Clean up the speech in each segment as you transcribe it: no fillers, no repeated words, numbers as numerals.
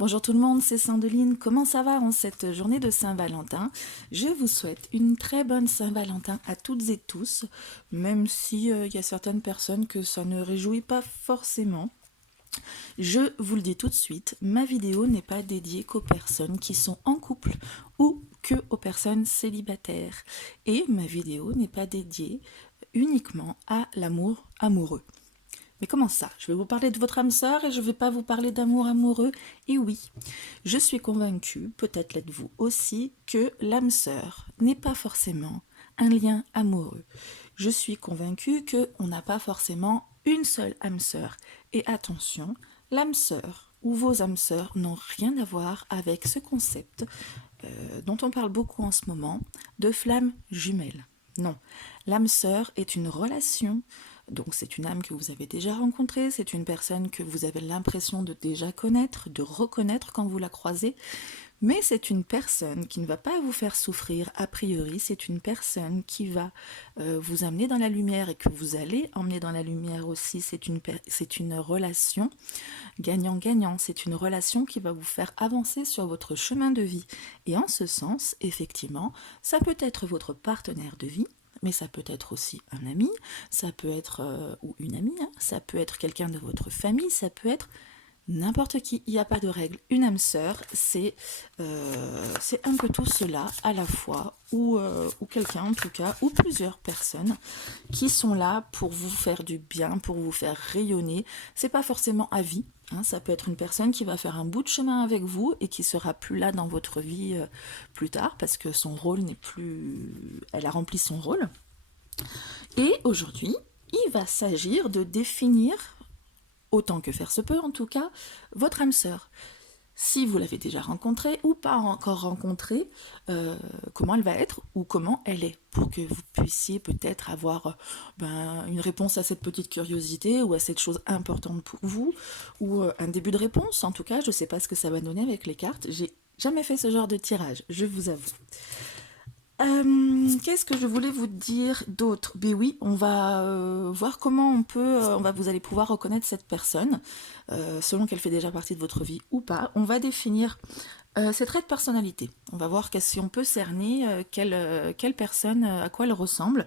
Bonjour tout le monde, c'est Sandeline. Comment ça va en cette journée de Saint-Valentin? Je vous souhaite une très bonne Saint-Valentin à toutes et tous, même si y a certaines personnes que ça ne réjouit pas forcément. Je vous le dis tout de suite, ma vidéo n'est pas dédiée qu'aux personnes qui sont en couple ou que aux personnes célibataires. Et ma vidéo n'est pas dédiée uniquement à l'amour amoureux. Mais comment ça? Je vais vous parler de votre âme sœur et je ne vais pas vous parler d'amour amoureux. Et oui, je suis convaincue, peut-être l'êtes-vous aussi, que l'âme sœur n'est pas forcément un lien amoureux. Je suis convaincue qu'on n'a pas forcément une seule âme sœur. Et attention, l'âme sœur ou vos âmes sœurs n'ont rien à voir avec ce concept dont on parle beaucoup en ce moment, de flamme jumelle. Non, l'âme sœur est une relation, donc c'est une âme que vous avez déjà rencontrée, c'est une personne que vous avez l'impression de déjà connaître, de reconnaître quand vous la croisez, mais c'est une personne qui ne va pas vous faire souffrir a priori, c'est une personne qui va vous amener dans la lumière et que vous allez emmener dans la lumière aussi, c'est une relation gagnant-gagnant, c'est une relation qui va vous faire avancer sur votre chemin de vie. Et en ce sens, effectivement, ça peut être votre partenaire de vie, mais ça peut être aussi un ami, ça peut être, ou une amie, hein, ça peut être quelqu'un de votre famille, ça peut être n'importe qui, il n'y a pas de règle. Une âme sœur, c'est un peu tout cela à la fois, ou quelqu'un en tout cas, ou plusieurs personnes qui sont là pour vous faire du bien, pour vous faire rayonner. C'est pas forcément à vie, hein, ça peut être une personne qui va faire un bout de chemin avec vous et qui sera plus là dans votre vie plus tard parce que son rôle n'est plus... Elle a rempli son rôle. Et aujourd'hui, il va s'agir de définir, autant que faire se peut en tout cas, votre âme sœur. Si vous l'avez déjà rencontrée ou pas encore rencontrée, comment elle va être ou comment elle est, pour que vous puissiez peut-être avoir une réponse à cette petite curiosité ou à cette chose importante pour vous, ou un début de réponse. En tout cas, je ne sais pas ce que ça va donner avec les cartes. J'ai jamais fait ce genre de tirage, je vous avoue. Qu'est-ce que je voulais vous dire d'autre? Ben oui, on va voir comment on peut, vous allez pouvoir reconnaître cette personne, selon qu'elle fait déjà partie de votre vie ou pas. On va définir ses traits de personnalité. On va voir si on peut cerner quelle personne, à quoi elle ressemble.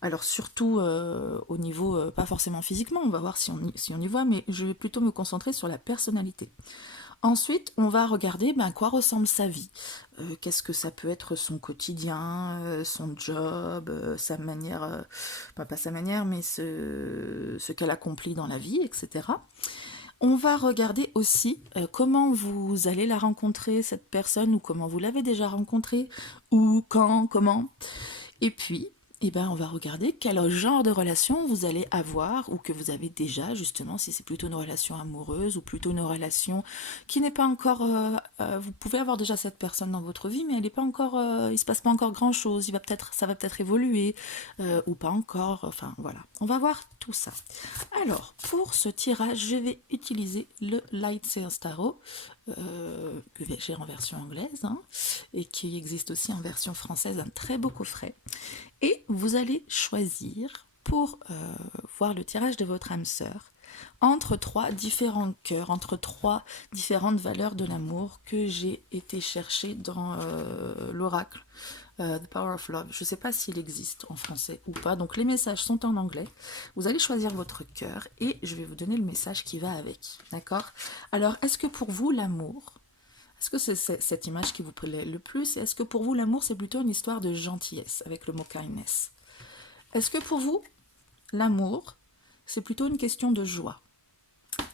Alors surtout au niveau, pas forcément physiquement, on va voir si on y voit, mais je vais plutôt me concentrer sur la personnalité. Ensuite, on va regarder à quoi ressemble sa vie. Qu'est-ce que ça peut être son quotidien, son job, sa manière, pas sa manière, mais ce qu'elle accomplit dans la vie, etc. On va regarder aussi comment vous allez la rencontrer, cette personne, ou comment vous l'avez déjà rencontrée, ou quand, comment. Et puis, on va regarder quel genre de relation vous allez avoir ou que vous avez déjà, justement, si c'est plutôt une relation amoureuse ou plutôt une relation qui n'est pas encore... vous pouvez avoir déjà cette personne dans votre vie, mais elle n'est pas encore... il se passe pas encore grand-chose, ça va peut-être évoluer ou pas encore. Enfin, voilà. On va voir tout ça. Alors, pour ce tirage, je vais utiliser le Light Sales Tarot que j'ai en version anglaise hein, et qui existe aussi en version française, un très beau coffret. Et vous allez choisir pour voir le tirage de votre âme sœur entre trois différents cœurs, entre trois différentes valeurs de l'amour que j'ai été chercher dans l'oracle The Power of Love. Je ne sais pas s'il existe en français ou pas, donc les messages sont en anglais. Vous allez choisir votre cœur et je vais vous donner le message qui va avec, d'accord? Alors, est-ce que pour vous, l'amour, est-ce que c'est cette image qui vous plaît le plus? Et est-ce que pour vous, l'amour, c'est plutôt une histoire de gentillesse, avec le mot kindness? Est-ce que pour vous, l'amour, c'est plutôt une question de joie,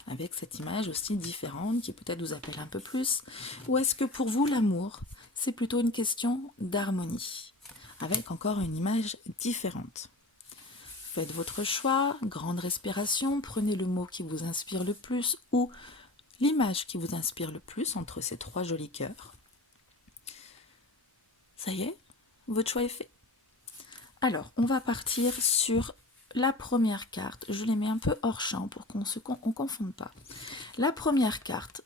avec cette image aussi différente qui peut-être vous appelle un peu plus? Ou est-ce que pour vous, l'amour, c'est plutôt une question d'harmonie, avec encore une image différente? Faites votre choix, grande respiration, prenez le mot qui vous inspire le plus ou l'image qui vous inspire le plus entre ces trois jolis cœurs. Ça y est, votre choix est fait. Alors, on va partir sur la première carte. Je les mets un peu hors champ pour qu'on ne confonde pas. La première carte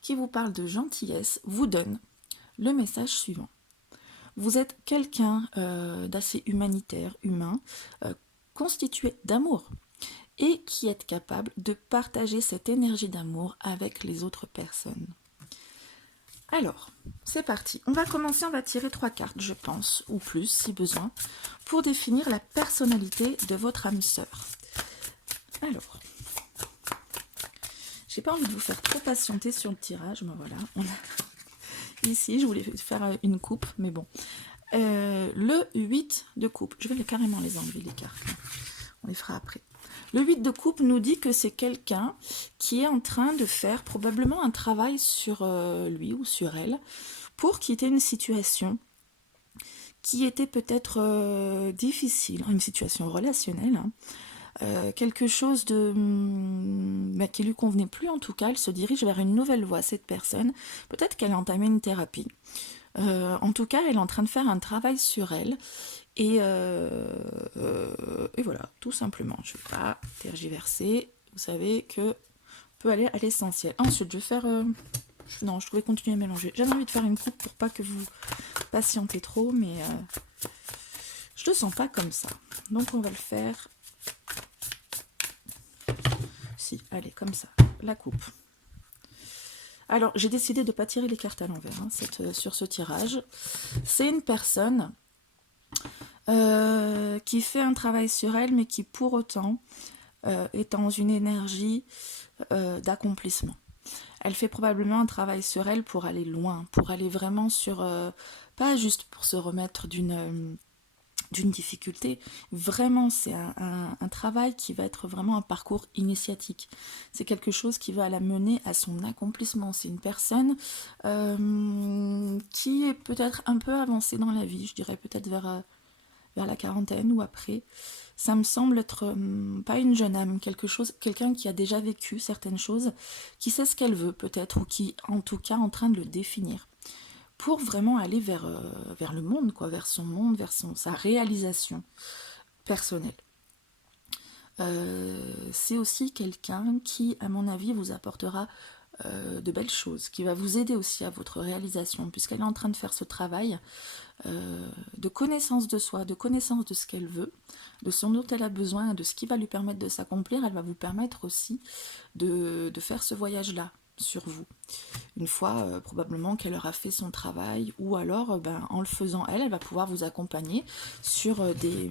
qui vous parle de gentillesse vous donne le message suivant. Vous êtes quelqu'un d'assez humanitaire, humain, constitué d'amour et qui est capable de partager cette énergie d'amour avec les autres personnes. Alors, c'est parti. On va commencer, on va tirer 3 cartes, je pense, ou plus si besoin, pour définir la personnalité de votre âme sœur. Alors, j'ai pas envie de vous faire trop patienter sur le tirage, mais voilà. Ici, je voulais faire une coupe, mais bon. Le 8 de coupe, je vais carrément les enlever les cartes, on les fera après. Le 8 de coupe nous dit que c'est quelqu'un qui est en train de faire probablement un travail sur lui ou sur elle pour quitter une situation qui était peut-être difficile, une situation relationnelle, hein. Quelque chose de qui lui convenait plus en tout cas, elle se dirige vers une nouvelle voie, cette personne. Peut-être qu'elle a entamé une thérapie. En tout cas, elle est en train de faire un travail sur elle. Et voilà, tout simplement. Je ne vais pas tergiverser. Vous savez que on peut aller à l'essentiel. Ensuite, je vais faire... non, je vais continuer à mélanger. J'avais envie de faire une coupe pour pas que vous patientez trop, mais je ne le sens pas comme ça. Donc, on va le faire... Si, allez, comme ça. La coupe. Alors, j'ai décidé de ne pas tirer les cartes à l'envers hein, sur ce tirage. C'est une personne qui fait un travail sur elle, mais qui pour autant est dans une énergie d'accomplissement. Elle fait probablement un travail sur elle pour aller loin, pour aller vraiment sur... pas juste pour se remettre d'une difficulté, vraiment c'est un travail qui va être vraiment un parcours initiatique. C'est quelque chose qui va la mener à son accomplissement. C'est une personne qui est peut-être un peu avancée dans la vie, je dirais peut-être vers la quarantaine ou après. Ça me semble être pas une jeune âme, quelqu'un qui a déjà vécu certaines choses, qui sait ce qu'elle veut peut-être, ou qui en tout cas en train de le définir, pour vraiment aller vers le monde, quoi, vers son monde, vers sa réalisation personnelle. C'est aussi quelqu'un qui, à mon avis, vous apportera de belles choses, qui va vous aider aussi à votre réalisation, puisqu'elle est en train de faire ce travail de connaissance de soi, de connaissance de ce qu'elle veut, de ce dont elle a besoin, de ce qui va lui permettre de s'accomplir. Elle va vous permettre aussi de faire ce voyage-là sur vous. Une fois probablement qu'elle aura fait son travail, ou alors en le faisant elle va pouvoir vous accompagner sur des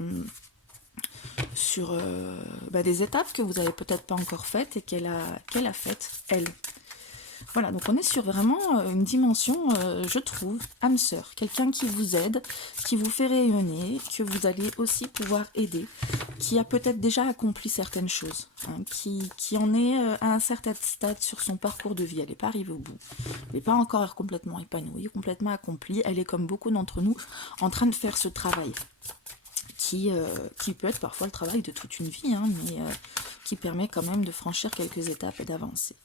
étapes que vous n'avez peut-être pas encore faites et qu'elle a faites elle. Voilà, donc on est sur vraiment une dimension, je trouve, âme sœur. Quelqu'un qui vous aide, qui vous fait rayonner, que vous allez aussi pouvoir aider, qui a peut-être déjà accompli certaines choses, hein, qui en est à un certain stade sur son parcours de vie. Elle n'est pas arrivée au bout. Elle n'est pas encore complètement épanouie, complètement accomplie. Elle est comme beaucoup d'entre nous en train de faire ce travail. Qui peut être parfois le travail de toute une vie, hein, mais qui permet quand même de franchir quelques étapes et d'avancer.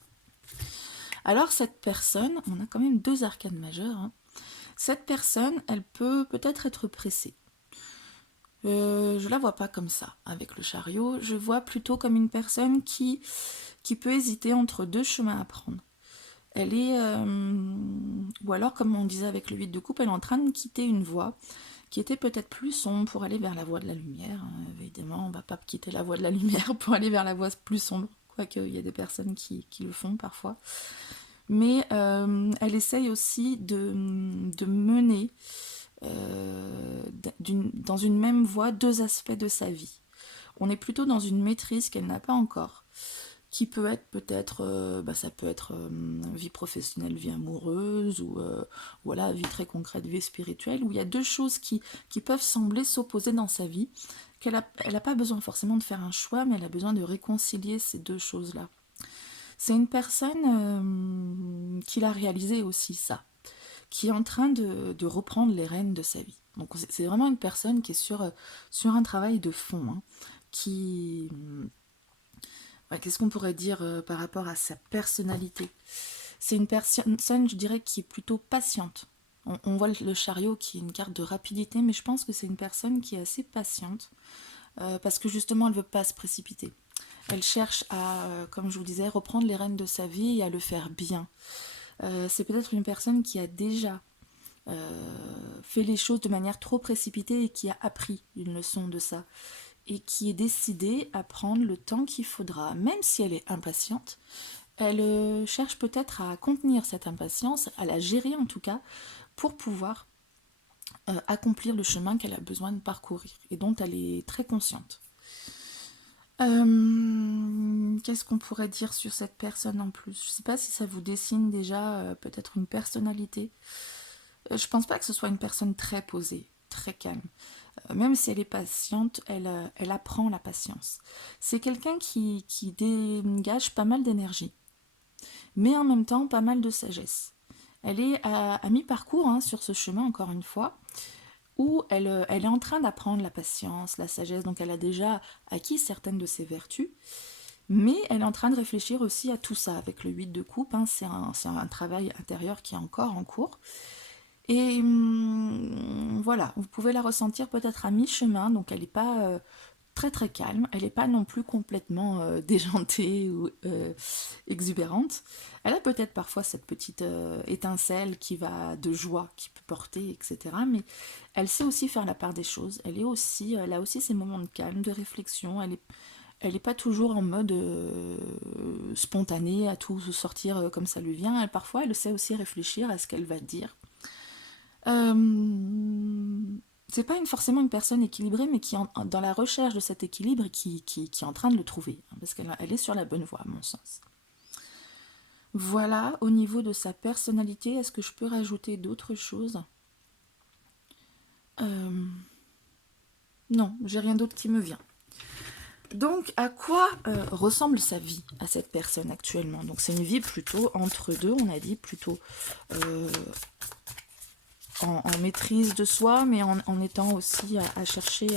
Alors cette personne, on a quand même 2 arcanes majeures, hein. Cette personne, elle peut peut-être être pressée. Je la vois pas comme ça avec le chariot, je vois plutôt comme une personne qui peut hésiter entre 2 chemins à prendre. Elle est, ou alors comme on disait avec le 8 de coupe, elle est en train de quitter une voie qui était peut-être plus sombre pour aller vers la voie de la lumière. Évidemment, on ne va pas quitter la voie de la lumière pour aller vers la voie plus sombre, quoique il y a des personnes qui le font parfois. Mais elle essaye aussi de mener dans une même voie 2 aspects de sa vie. On est plutôt dans une maîtrise qu'elle n'a pas encore, qui peut être peut-être, ça peut être vie professionnelle, vie amoureuse, ou voilà, vie très concrète, vie spirituelle, où il y a 2 choses qui peuvent sembler s'opposer dans sa vie, qu'elle n'a pas besoin forcément de faire un choix, mais elle a besoin de réconcilier ces 2 choses-là. C'est une personne qui l'a réalisé aussi ça, qui est en train de reprendre les rênes de sa vie. Donc c'est vraiment une personne qui est sur un travail de fond, hein, qui... qu'est-ce qu'on pourrait dire par rapport à sa personnalité? C'est une personne, je dirais, qui est plutôt patiente. On voit le chariot qui est une carte de rapidité, mais je pense que c'est une personne qui est assez patiente, parce que justement, elle ne veut pas se précipiter. Elle cherche à, comme je vous disais, reprendre les rênes de sa vie et à le faire bien. C'est peut-être une personne qui a déjà fait les choses de manière trop précipitée et qui a appris une leçon de ça. Et qui est décidée à prendre le temps qu'il faudra, même si elle est impatiente, Elle cherche peut-être à contenir cette impatience, à la gérer en tout cas, pour pouvoir accomplir le chemin qu'elle a besoin de parcourir et dont elle est très consciente. Qu'est-ce qu'on pourrait dire sur cette personne en plus? Je ne sais pas si ça vous dessine déjà peut-être une personnalité. Je pense pas que ce soit une personne très posée, très calme. Même si elle est patiente, elle apprend la patience. C'est quelqu'un qui dégage pas mal d'énergie, mais en même temps pas mal de sagesse. Elle est à mi-parcours hein, sur ce chemin, encore une fois, où elle est en train d'apprendre la patience, la sagesse, donc elle a déjà acquis certaines de ses vertus, mais elle est en train de réfléchir aussi à tout ça avec le 8 de coupe, hein, c'est un travail intérieur qui est encore en cours. Et voilà, vous pouvez la ressentir peut-être à mi-chemin, donc elle n'est pas très très calme, elle n'est pas non plus complètement déjantée ou exubérante. Elle a peut-être parfois cette petite étincelle qui va de joie, qui peut porter, etc. Mais elle sait aussi faire la part des choses. Elle a aussi ses moments de calme, de réflexion. Elle est pas toujours en mode spontané, à tout sortir comme ça lui vient. Parfois, elle sait aussi réfléchir à ce qu'elle va dire. C'est pas forcément une personne équilibrée, mais qui est dans la recherche de cet équilibre et qui est en train de le trouver, hein, parce qu'elle est sur la bonne voie, à mon sens. Voilà, au niveau de sa personnalité, est-ce que je peux rajouter d'autres choses? Non, j'ai rien d'autre qui me vient. Donc, à quoi ressemble sa vie à cette personne actuellement? Donc, c'est une vie plutôt entre deux, on a dit, plutôt en maîtrise de soi, mais en étant aussi à chercher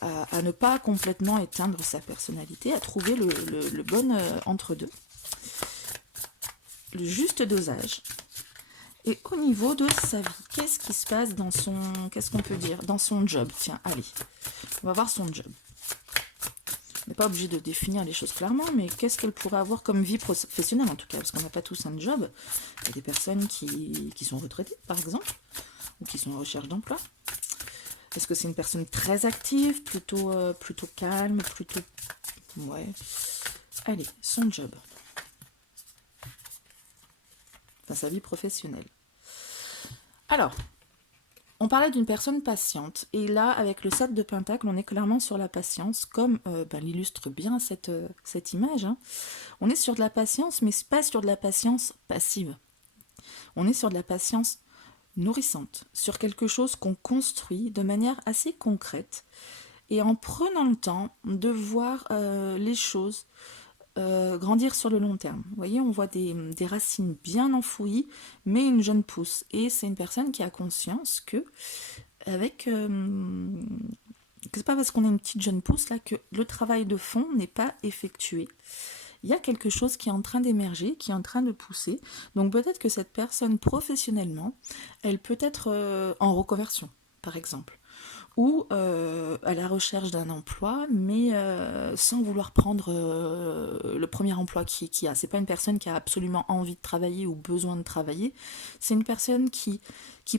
à ne pas complètement éteindre sa personnalité, à trouver le bon entre-deux, le juste dosage. Et au niveau de sa vie, qu'est-ce qui se passe dans son... Qu'est-ce qu'on peut dire? Dans son job. Tiens, allez, on va voir son job. On n'est pas obligé de définir les choses clairement, mais qu'est-ce qu'elle pourrait avoir comme vie professionnelle en tout cas? Parce qu'on n'a pas tous un job. Il y a des personnes qui sont retraitées, par exemple, ou qui sont en recherche d'emploi. Est-ce que c'est une personne très active, plutôt calme, plutôt... Ouais. Allez, son job. Enfin, sa vie professionnelle. Alors, on parlait d'une personne patiente. Et là, avec le 7 de Pentacle, on est clairement sur la patience, comme l'illustre bien cette image. Hein. On est sur de la patience, mais pas sur de la patience passive. On est sur de la patience nourrissante, sur quelque chose qu'on construit de manière assez concrète et en prenant le temps de voir les choses grandir sur le long terme. Vous voyez, on voit des racines bien enfouies, mais une jeune pousse. Et c'est une personne qui a conscience que c'est pas parce qu'on est une petite jeune pousse là que le travail de fond n'est pas effectué. Il y a quelque chose qui est en train d'émerger, qui est en train de pousser. Donc peut-être que cette personne, professionnellement, elle peut être en reconversion, par exemple, ou à la recherche d'un emploi, mais sans vouloir prendre le premier emploi qui a. C'est pas une personne qui a absolument envie de travailler ou besoin de travailler. C'est une personne qui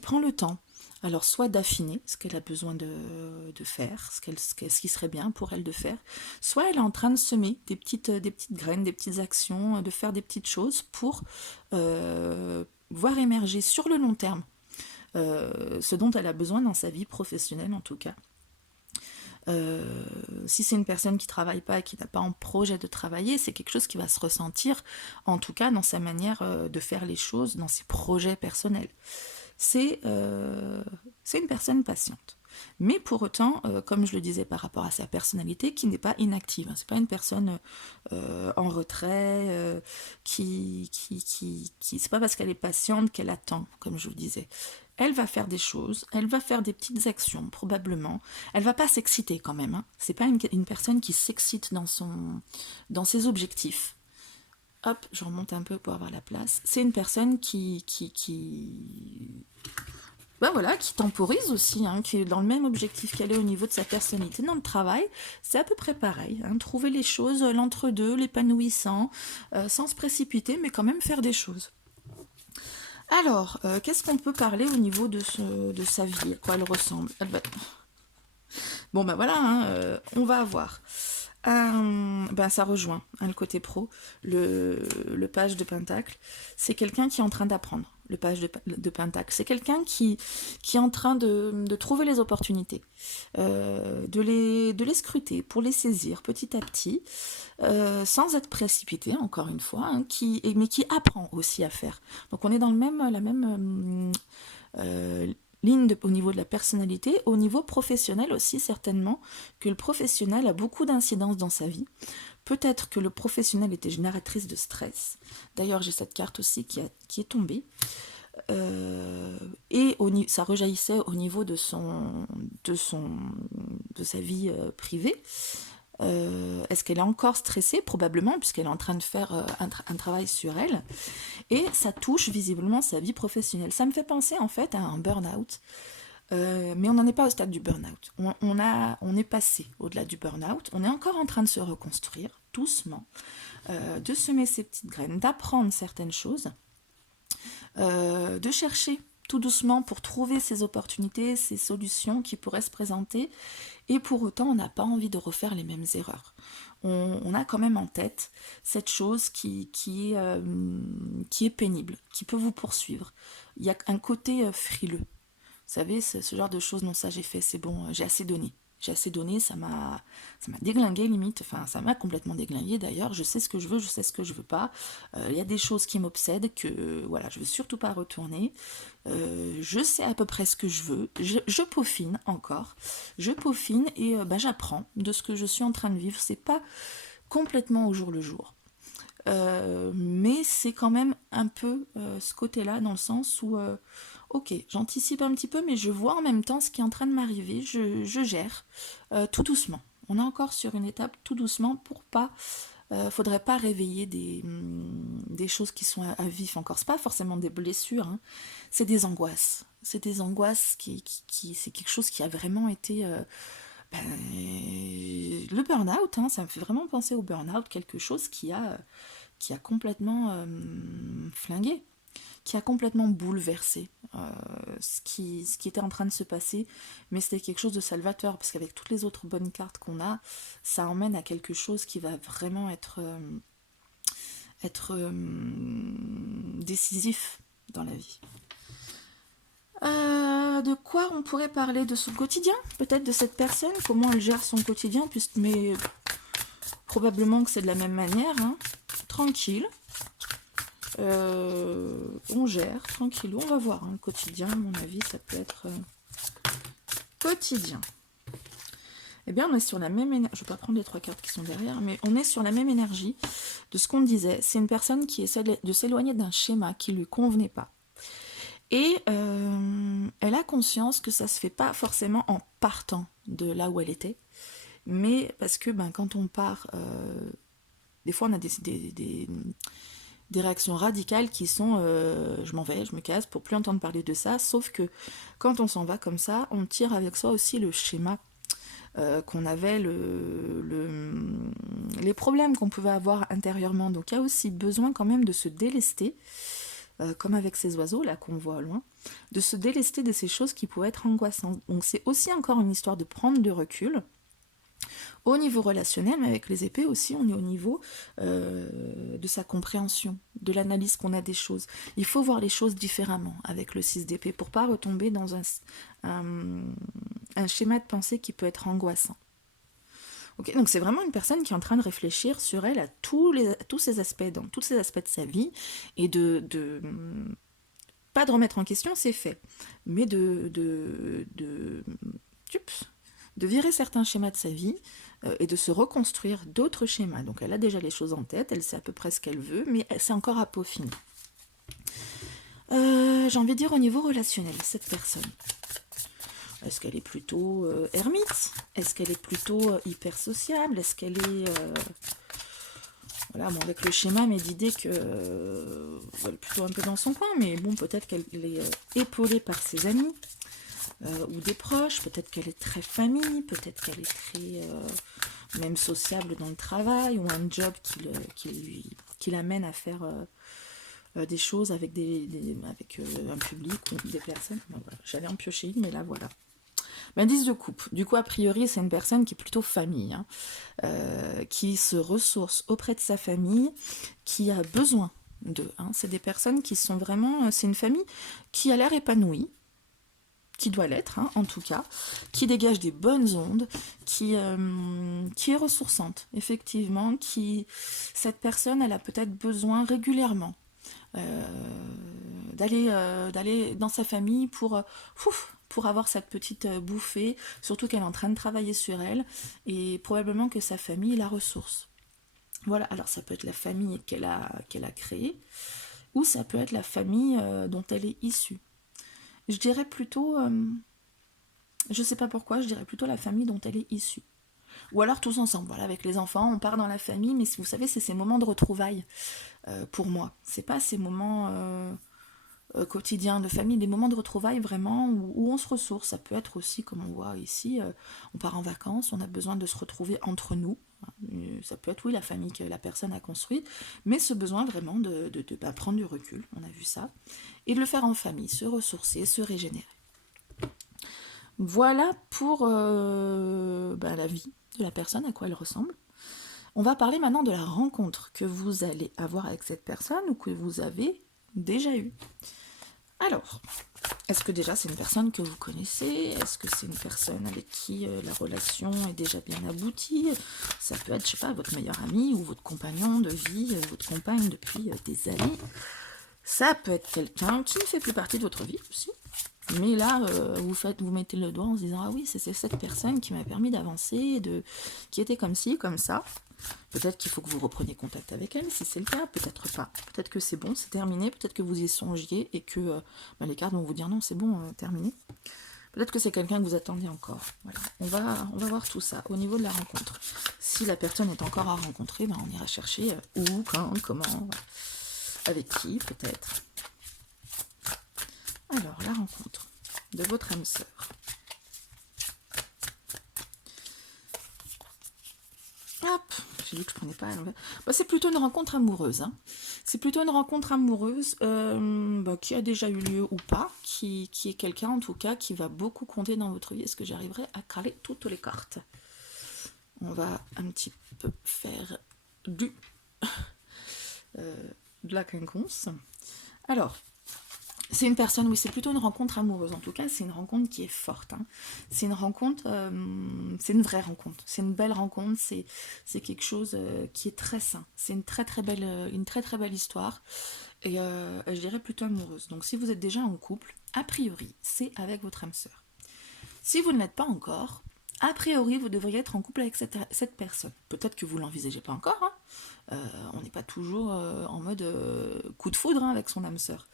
prend le temps. Alors, soit d'affiner ce qu'elle a besoin de faire, ce qui serait bien pour elle de faire, soit elle est en train de semer des petites graines, des petites actions, de faire des petites choses pour voir émerger sur le long terme ce dont elle a besoin dans sa vie professionnelle en tout cas. Si c'est une personne qui ne travaille pas et qui n'a pas en projet de travailler, c'est quelque chose qui va se ressentir en tout cas dans sa manière de faire les choses, dans ses projets personnels. C'est une personne patiente. Mais pour autant, comme je le disais par rapport à sa personnalité, qui n'est pas inactive. C'est pas une personne en retrait, c'est pas parce qu'elle est patiente qu'elle attend, comme je vous disais. Elle va faire des choses, elle va faire des petites actions, probablement. Elle va pas s'exciter quand même. Hein. C'est pas une personne qui s'excite dans ses objectifs. Hop, je remonte un peu pour avoir la place. C'est une personne qui temporise aussi, hein, qui est dans le même objectif qu'elle est au niveau de sa personnalité. Dans le travail, c'est à peu près pareil. Hein, trouver les choses, l'entre-deux, l'épanouissant, sans se précipiter, mais quand même faire des choses. Alors, qu'est-ce qu'on peut parler au niveau de sa vie? À quoi elle ressemble? Bon, ben voilà, hein, on va avoir Ça rejoint le côté pro, le page de Pentacle. C'est quelqu'un qui est en train d'apprendre. Le page de Pentacle, c'est quelqu'un qui est en train de trouver les opportunités, de les scruter pour les saisir petit à petit, sans être précipité, encore une fois, hein, mais qui apprend aussi à faire. Donc on est dans la même ligne au niveau de la personnalité, au niveau professionnel aussi certainement, que le professionnel a beaucoup d'incidence dans sa vie. Peut-être que le professionnel était génératrice de stress. D'ailleurs, j'ai cette carte aussi qui est tombée. Ça rejaillissait au niveau de sa vie privée. Est-ce qu'elle est encore stressée? Probablement, puisqu'elle est en train de faire un travail sur elle. Et ça touche visiblement sa vie professionnelle. Ça me fait penser en fait à un burn-out. Mais on n'en est pas au stade du burn-out. On est passé au-delà du burn-out. On est encore en train de se reconstruire, doucement, de semer ses petites graines, d'apprendre certaines choses, de chercher tout doucement pour trouver ces opportunités, ces solutions qui pourraient se présenter. Et pour autant, on n'a pas envie de refaire les mêmes erreurs. On a quand même en tête cette chose qui est pénible, qui peut vous poursuivre. Il y a un côté frileux. Vous savez, ce genre de choses, non, ça j'ai fait, c'est bon, j'ai assez donné. J'ai assez donné, ça m'a déglingué limite, enfin ça m'a complètement déglingué d'ailleurs, je sais ce que je veux, je sais ce que je veux pas, il y a des choses qui m'obsèdent que voilà, je veux surtout pas retourner, je sais à peu près ce que je veux, je peaufine encore, je peaufine et j'apprends de ce que je suis en train de vivre, c'est pas complètement au jour le jour. Mais c'est quand même un peu ce côté-là, dans le sens où, ok, j'anticipe un petit peu, mais je vois en même temps ce qui est en train de m'arriver, je gère tout doucement. On est encore sur une étape tout doucement pour pas... faudrait pas réveiller des choses qui sont à vif encore. C'est pas forcément des blessures, hein, c'est des angoisses. C'est des angoisses c'est quelque chose qui a vraiment été... le burn-out, hein, ça me fait vraiment penser au burn-out, quelque chose qui a complètement flingué, qui a complètement bouleversé ce qui était en train de se passer, mais c'était quelque chose de salvateur, parce qu'avec toutes les autres bonnes cartes qu'on a, ça emmène à quelque chose qui va vraiment être décisif dans la vie. De quoi on pourrait parler? De son quotidien, peut-être, de cette personne, comment elle gère son quotidien, mais probablement que c'est de la même manière, hein. Tranquille, on gère, tranquille, on va voir, hein, le quotidien, à mon avis, ça peut être quotidien. Eh bien, on est sur la même énergie, je ne vais pas prendre les 3 cartes qui sont derrière, mais on est sur la même énergie de ce qu'on disait. C'est une personne qui essaie de s'éloigner d'un schéma qui ne lui convenait pas. Et elle a conscience que ça ne se fait pas forcément en partant de là où elle était, mais parce que quand on part, des fois on a des réactions radicales qui sont je m'en vais, je me casse pour plus entendre parler de ça, sauf que quand on s'en va comme ça, on tire avec soi aussi le schéma qu'on avait, les problèmes qu'on pouvait avoir intérieurement. Donc il y a aussi besoin quand même de se délester, comme avec ces oiseaux là qu'on voit au loin, de se délester de ces choses qui pouvaient être angoissantes. Donc c'est aussi encore une histoire de prendre du recul. Au niveau relationnel, mais avec les épées aussi, on est au niveau de sa compréhension, de l'analyse qu'on a des choses. Il faut voir les choses différemment avec le 6 d'épée pour pas retomber dans un schéma de pensée qui peut être angoissant. Okay, donc c'est vraiment une personne qui est en train de réfléchir sur elle à tous ces aspects, dans tous ces aspects de sa vie, et pas de remettre en question, c'est fait, mais de virer certains schémas de sa vie et de se reconstruire d'autres schémas. Donc elle a déjà les choses en tête, elle sait à peu près ce qu'elle veut, mais c'est encore à peaufiner. J'ai envie de dire au niveau relationnel, cette personne. Est-ce qu'elle est plutôt ermite? Est-ce qu'elle est plutôt hyper sociable? Est-ce qu'elle est... Voilà, bon, avec le schéma, mais d'idée que elle est plutôt un peu dans son coin, mais bon, peut-être qu'elle est épaulée par ses amis ou des proches, peut-être qu'elle est très famille, peut-être qu'elle est très même sociable dans le travail, ou un job qui l'amène à faire des choses avec avec un public ou des personnes. Bon, voilà. J'allais en piocher une, mais là voilà. L'indice de coupe, du coup, a priori, c'est une personne qui est plutôt famille, hein, qui se ressource auprès de sa famille, qui a besoin d'eux. Hein. C'est des personnes qui sont vraiment... C'est une famille qui a l'air épanouie, qui doit l'être, hein, en tout cas, qui dégage des bonnes ondes, qui est ressourçante, effectivement, cette personne, elle a peut-être besoin régulièrement d'aller dans sa famille pour avoir cette petite bouffée, surtout qu'elle est en train de travailler sur elle, et probablement que sa famille la ressource. Voilà, alors ça peut être la famille qu'elle a créée, ou ça peut être la famille dont elle est issue. Je dirais plutôt, je sais pas pourquoi, je dirais plutôt la famille dont elle est issue. Ou alors tous ensemble, voilà, avec les enfants, on part dans la famille, mais vous savez, c'est ces moments de retrouvailles pour moi. C'est pas ces moments quotidiens de famille, des moments de retrouvailles vraiment où on se ressource. Ça peut être aussi, comme on voit ici, on part en vacances, on a besoin de se retrouver entre nous. Ça peut être, oui, la famille que la personne a construite, mais ce besoin vraiment de prendre du recul, on a vu ça, et de le faire en famille, se ressourcer, se régénérer. Voilà pour la vie de la personne, à quoi elle ressemble. On va parler maintenant de la rencontre que vous allez avoir avec cette personne ou que vous avez déjà eue. Alors, est-ce que déjà c'est une personne que vous connaissez? Est-ce que c'est une personne avec qui la relation est déjà bien aboutie? Ça peut être, je sais pas, votre meilleur ami ou votre compagnon de vie, votre compagne depuis des années. Ça peut être quelqu'un qui ne fait plus partie de votre vie aussi. Mais là, vous mettez le doigt en se disant « Ah oui, c'est cette personne qui m'a permis d'avancer, qui était comme ci, comme ça. » Peut-être qu'il faut que vous repreniez contact avec elle, si c'est le cas, peut-être pas. Peut-être que c'est bon, c'est terminé, peut-être que vous y songiez et que les cartes vont vous dire « Non, c'est bon, terminé. » Peut-être que c'est quelqu'un que vous attendez encore. Voilà. On va voir tout ça au niveau de la rencontre. Si la personne est encore à rencontrer, on ira chercher où, quand, comment, voilà. Avec qui, peut-être. Alors, la rencontre de votre âme sœur. Hop, j'ai dit que je prenais pas à l'envers. C'est plutôt une rencontre amoureuse. Hein. C'est plutôt une rencontre amoureuse qui a déjà eu lieu ou pas, qui est quelqu'un en tout cas qui va beaucoup compter dans votre vie. Est-ce que j'arriverai à caler toutes les cartes? On va un petit peu faire de la quinconce. Alors, c'est une personne, oui, c'est plutôt une rencontre amoureuse. En tout cas, c'est une rencontre qui est forte. Hein. C'est une rencontre, c'est une vraie rencontre. C'est une belle rencontre. C'est quelque chose qui est très sain. C'est une très très belle histoire. Et je dirais plutôt amoureuse. Donc, si vous êtes déjà en couple, a priori, c'est avec votre âme sœur. Si vous ne l'êtes pas encore, a priori, vous devriez être en couple avec cette personne. Peut-être que vous ne l'envisagez pas encore. Hein. On n'est pas toujours en mode coup de foudre hein, avec son âme sœur.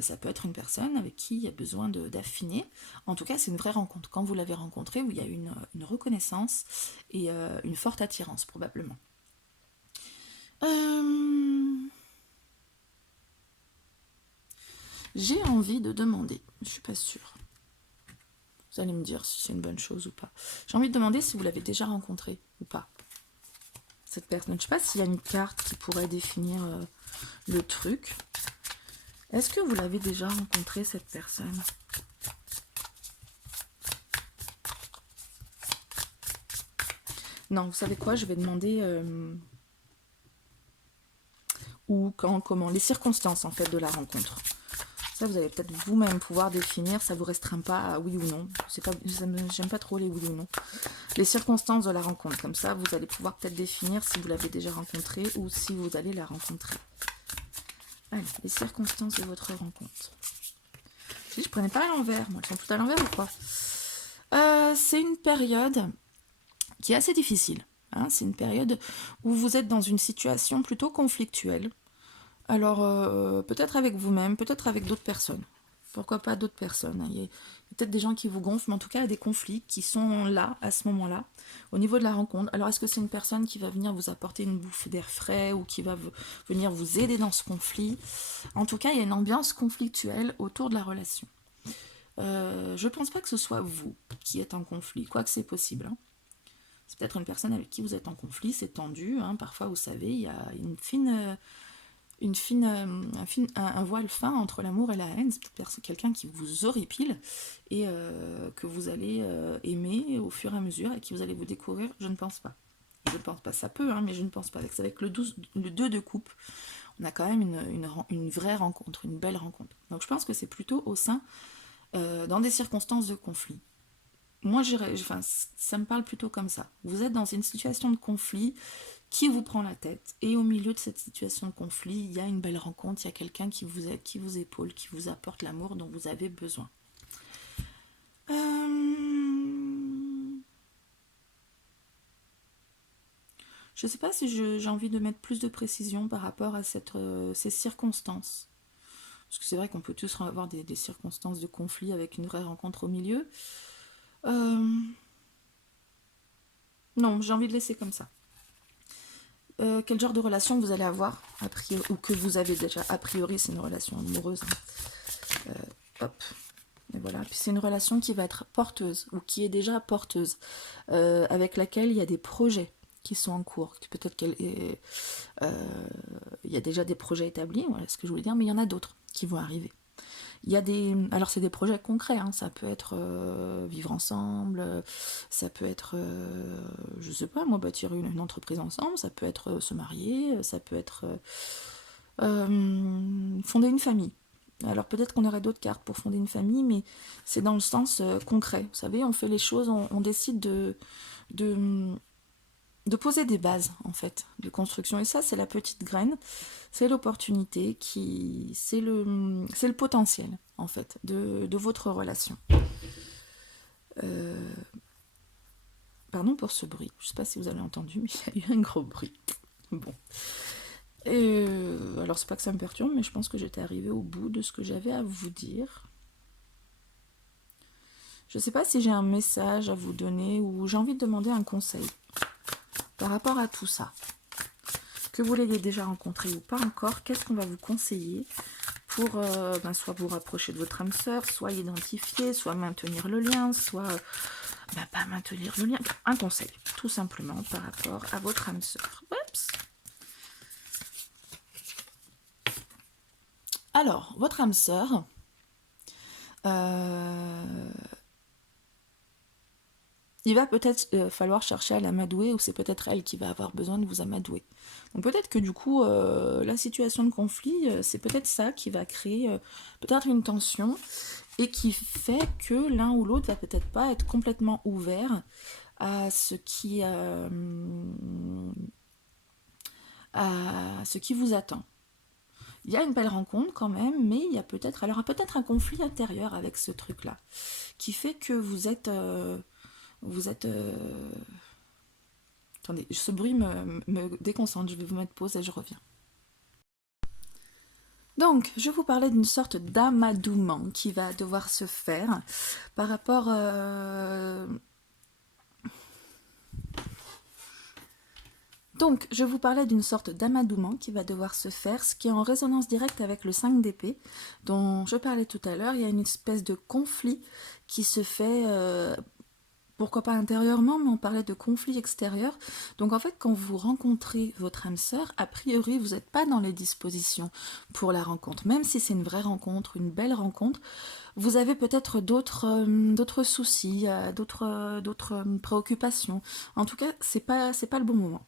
Ça peut être une personne avec qui il y a besoin d'affiner. En tout cas, c'est une vraie rencontre. Quand vous l'avez rencontré, il y a une reconnaissance et une forte attirance, probablement. J'ai envie de demander, je suis pas sûre. Vous allez me dire si c'est une bonne chose ou pas. J'ai envie de demander si vous l'avez déjà rencontré ou pas. Cette personne. Je ne sais pas s'il y a une carte qui pourrait définir le truc. Est-ce que vous l'avez déjà rencontré, cette personne? Non, vous savez quoi? Je vais demander où, quand, comment, les circonstances en fait de la rencontre. Ça, vous allez peut-être vous-même pouvoir définir. Ça vous restreint pas à oui ou non. J'aime pas trop les oui ou non. Les circonstances de la rencontre. Comme ça, vous allez pouvoir peut-être définir si vous l'avez déjà rencontré ou si vous allez la rencontrer. Allez, les circonstances de votre rencontre. Je prenais pas à l'envers. Moi, elles sont toutes à l'envers ou quoi? C'est une période qui est assez difficile. Hein. C'est une période où vous êtes dans une situation plutôt conflictuelle. Alors, peut-être avec vous-même, peut-être avec d'autres personnes. Pourquoi pas d'autres personnes? Il y a peut-être des gens qui vous gonflent, mais en tout cas, il y a des conflits qui sont là, à ce moment-là, au niveau de la rencontre. Alors, est-ce que c'est une personne qui va venir vous apporter une bouffée d'air frais ou qui va venir vous aider dans ce conflit? En tout cas, il y a une ambiance conflictuelle autour de la relation. Je pense pas que ce soit vous qui êtes en conflit, quoique c'est possible. Hein. C'est peut-être une personne avec qui vous êtes en conflit, c'est tendu. Hein. Parfois, vous savez, il y a une un voile fin entre l'amour et la haine. C'est quelqu'un qui vous horripile et que vous allez aimer au fur et à mesure et qui vous allez vous découvrir. Je ne pense pas. Je ne pense pas, ça peut, hein, mais je ne pense pas. Avec le 2 de coupe, on a quand même une vraie rencontre, une belle rencontre. Donc je pense que c'est plutôt au sein, dans des circonstances de conflit. Moi, ça me parle plutôt comme ça. Vous êtes dans une situation de conflit qui vous prend la tête, et au milieu de cette situation de conflit, il y a une belle rencontre, il y a quelqu'un qui vous aide, qui vous épaule, qui vous apporte l'amour dont vous avez besoin. Je ne sais pas si j'ai envie de mettre plus de précision par rapport à ces circonstances. Parce que c'est vrai qu'on peut tous avoir des circonstances de conflit avec une vraie rencontre au milieu. Non, j'ai envie de laisser comme ça. Quel genre de relation vous allez avoir, a priori, ou que vous avez déjà, a priori c'est une relation amoureuse. Hop. Et voilà. Puis c'est une relation qui va être porteuse, ou qui est déjà porteuse, avec laquelle il y a des projets qui sont en cours. Peut-être qu'il y a déjà des projets établis, voilà ce que je voulais dire, mais il y en a d'autres qui vont arriver. Il y a alors c'est des projets concrets, hein, ça peut être vivre ensemble, ça peut être, je sais pas moi, bâtir une entreprise ensemble, ça peut être se marier, ça peut être fonder une famille. Alors peut-être qu'on aurait d'autres cartes pour fonder une famille, mais c'est dans le sens concret. Vous savez, on fait les choses, on décide de poser des bases, en fait, de construction. Et ça, c'est la petite graine, c'est l'opportunité, c'est le potentiel, en fait, de votre relation. Pardon pour ce bruit. Je ne sais pas si vous avez entendu, mais il y a eu un gros bruit. Bon. Alors, c'est pas que ça me perturbe, mais je pense que j'étais arrivée au bout de ce que j'avais à vous dire. Je ne sais pas si j'ai un message à vous donner ou j'ai envie de demander un conseil par rapport à tout ça. Que vous l'ayez déjà rencontré ou pas encore, qu'est-ce qu'on va vous conseiller pour soit vous rapprocher de votre âme sœur, soit l'identifier, soit maintenir le lien, soit pas maintenir le lien. Un conseil, tout simplement, par rapport à votre âme sœur. Oups. Alors, votre âme sœur, il va peut-être falloir chercher à l'amadouer, ou c'est peut-être elle qui va avoir besoin de vous amadouer. Donc peut-être que du coup, la situation de conflit, c'est peut-être ça qui va créer peut-être une tension, et qui fait que l'un ou l'autre va peut-être pas être complètement ouvert à ce qui vous attend. Il y a une belle rencontre quand même, mais il y a peut-être un conflit intérieur avec ce truc-là, qui fait que vous êtes... Attendez, ce bruit me déconcentre, je vais vous mettre pause et je reviens. Donc, je vous parlais d'une sorte d'amadouement qui va devoir se faire par rapport... Donc, je vous parlais d'une sorte d'amadouement qui va devoir se faire, ce qui est en résonance directe avec le 5 d'épée, dont je parlais tout à l'heure. Il y a une espèce de conflit qui se fait... pourquoi pas intérieurement, mais on parlait de conflit extérieur. Donc en fait, quand vous rencontrez votre âme sœur, a priori, vous n'êtes pas dans les dispositions pour la rencontre. Même si c'est une vraie rencontre, une belle rencontre, vous avez peut-être d'autres soucis, d'autres préoccupations. En tout cas, c'est pas le bon moment.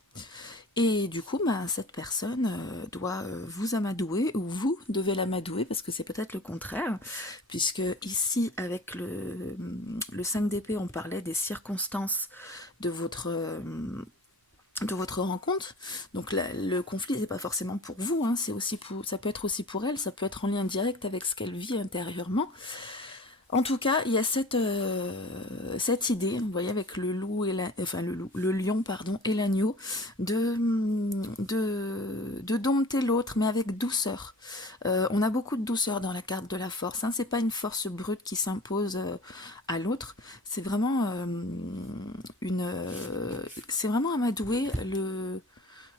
Et du coup, cette personne doit vous amadouer, ou vous devez l'amadouer, parce que c'est peut-être le contraire, puisque ici, avec le 5 d'épée, on parlait des circonstances de votre rencontre. Donc le conflit, c'est pas forcément pour vous, hein, ça peut être aussi pour elle, ça peut être en lien direct avec ce qu'elle vit intérieurement. En tout cas, il y a cette idée, vous voyez, avec le loup et le lion, pardon, et l'agneau, de dompter l'autre, mais avec douceur. On a beaucoup de douceur dans la carte de la force. Hein. C'est pas une force brute qui s'impose à l'autre. C'est vraiment c'est vraiment amadouer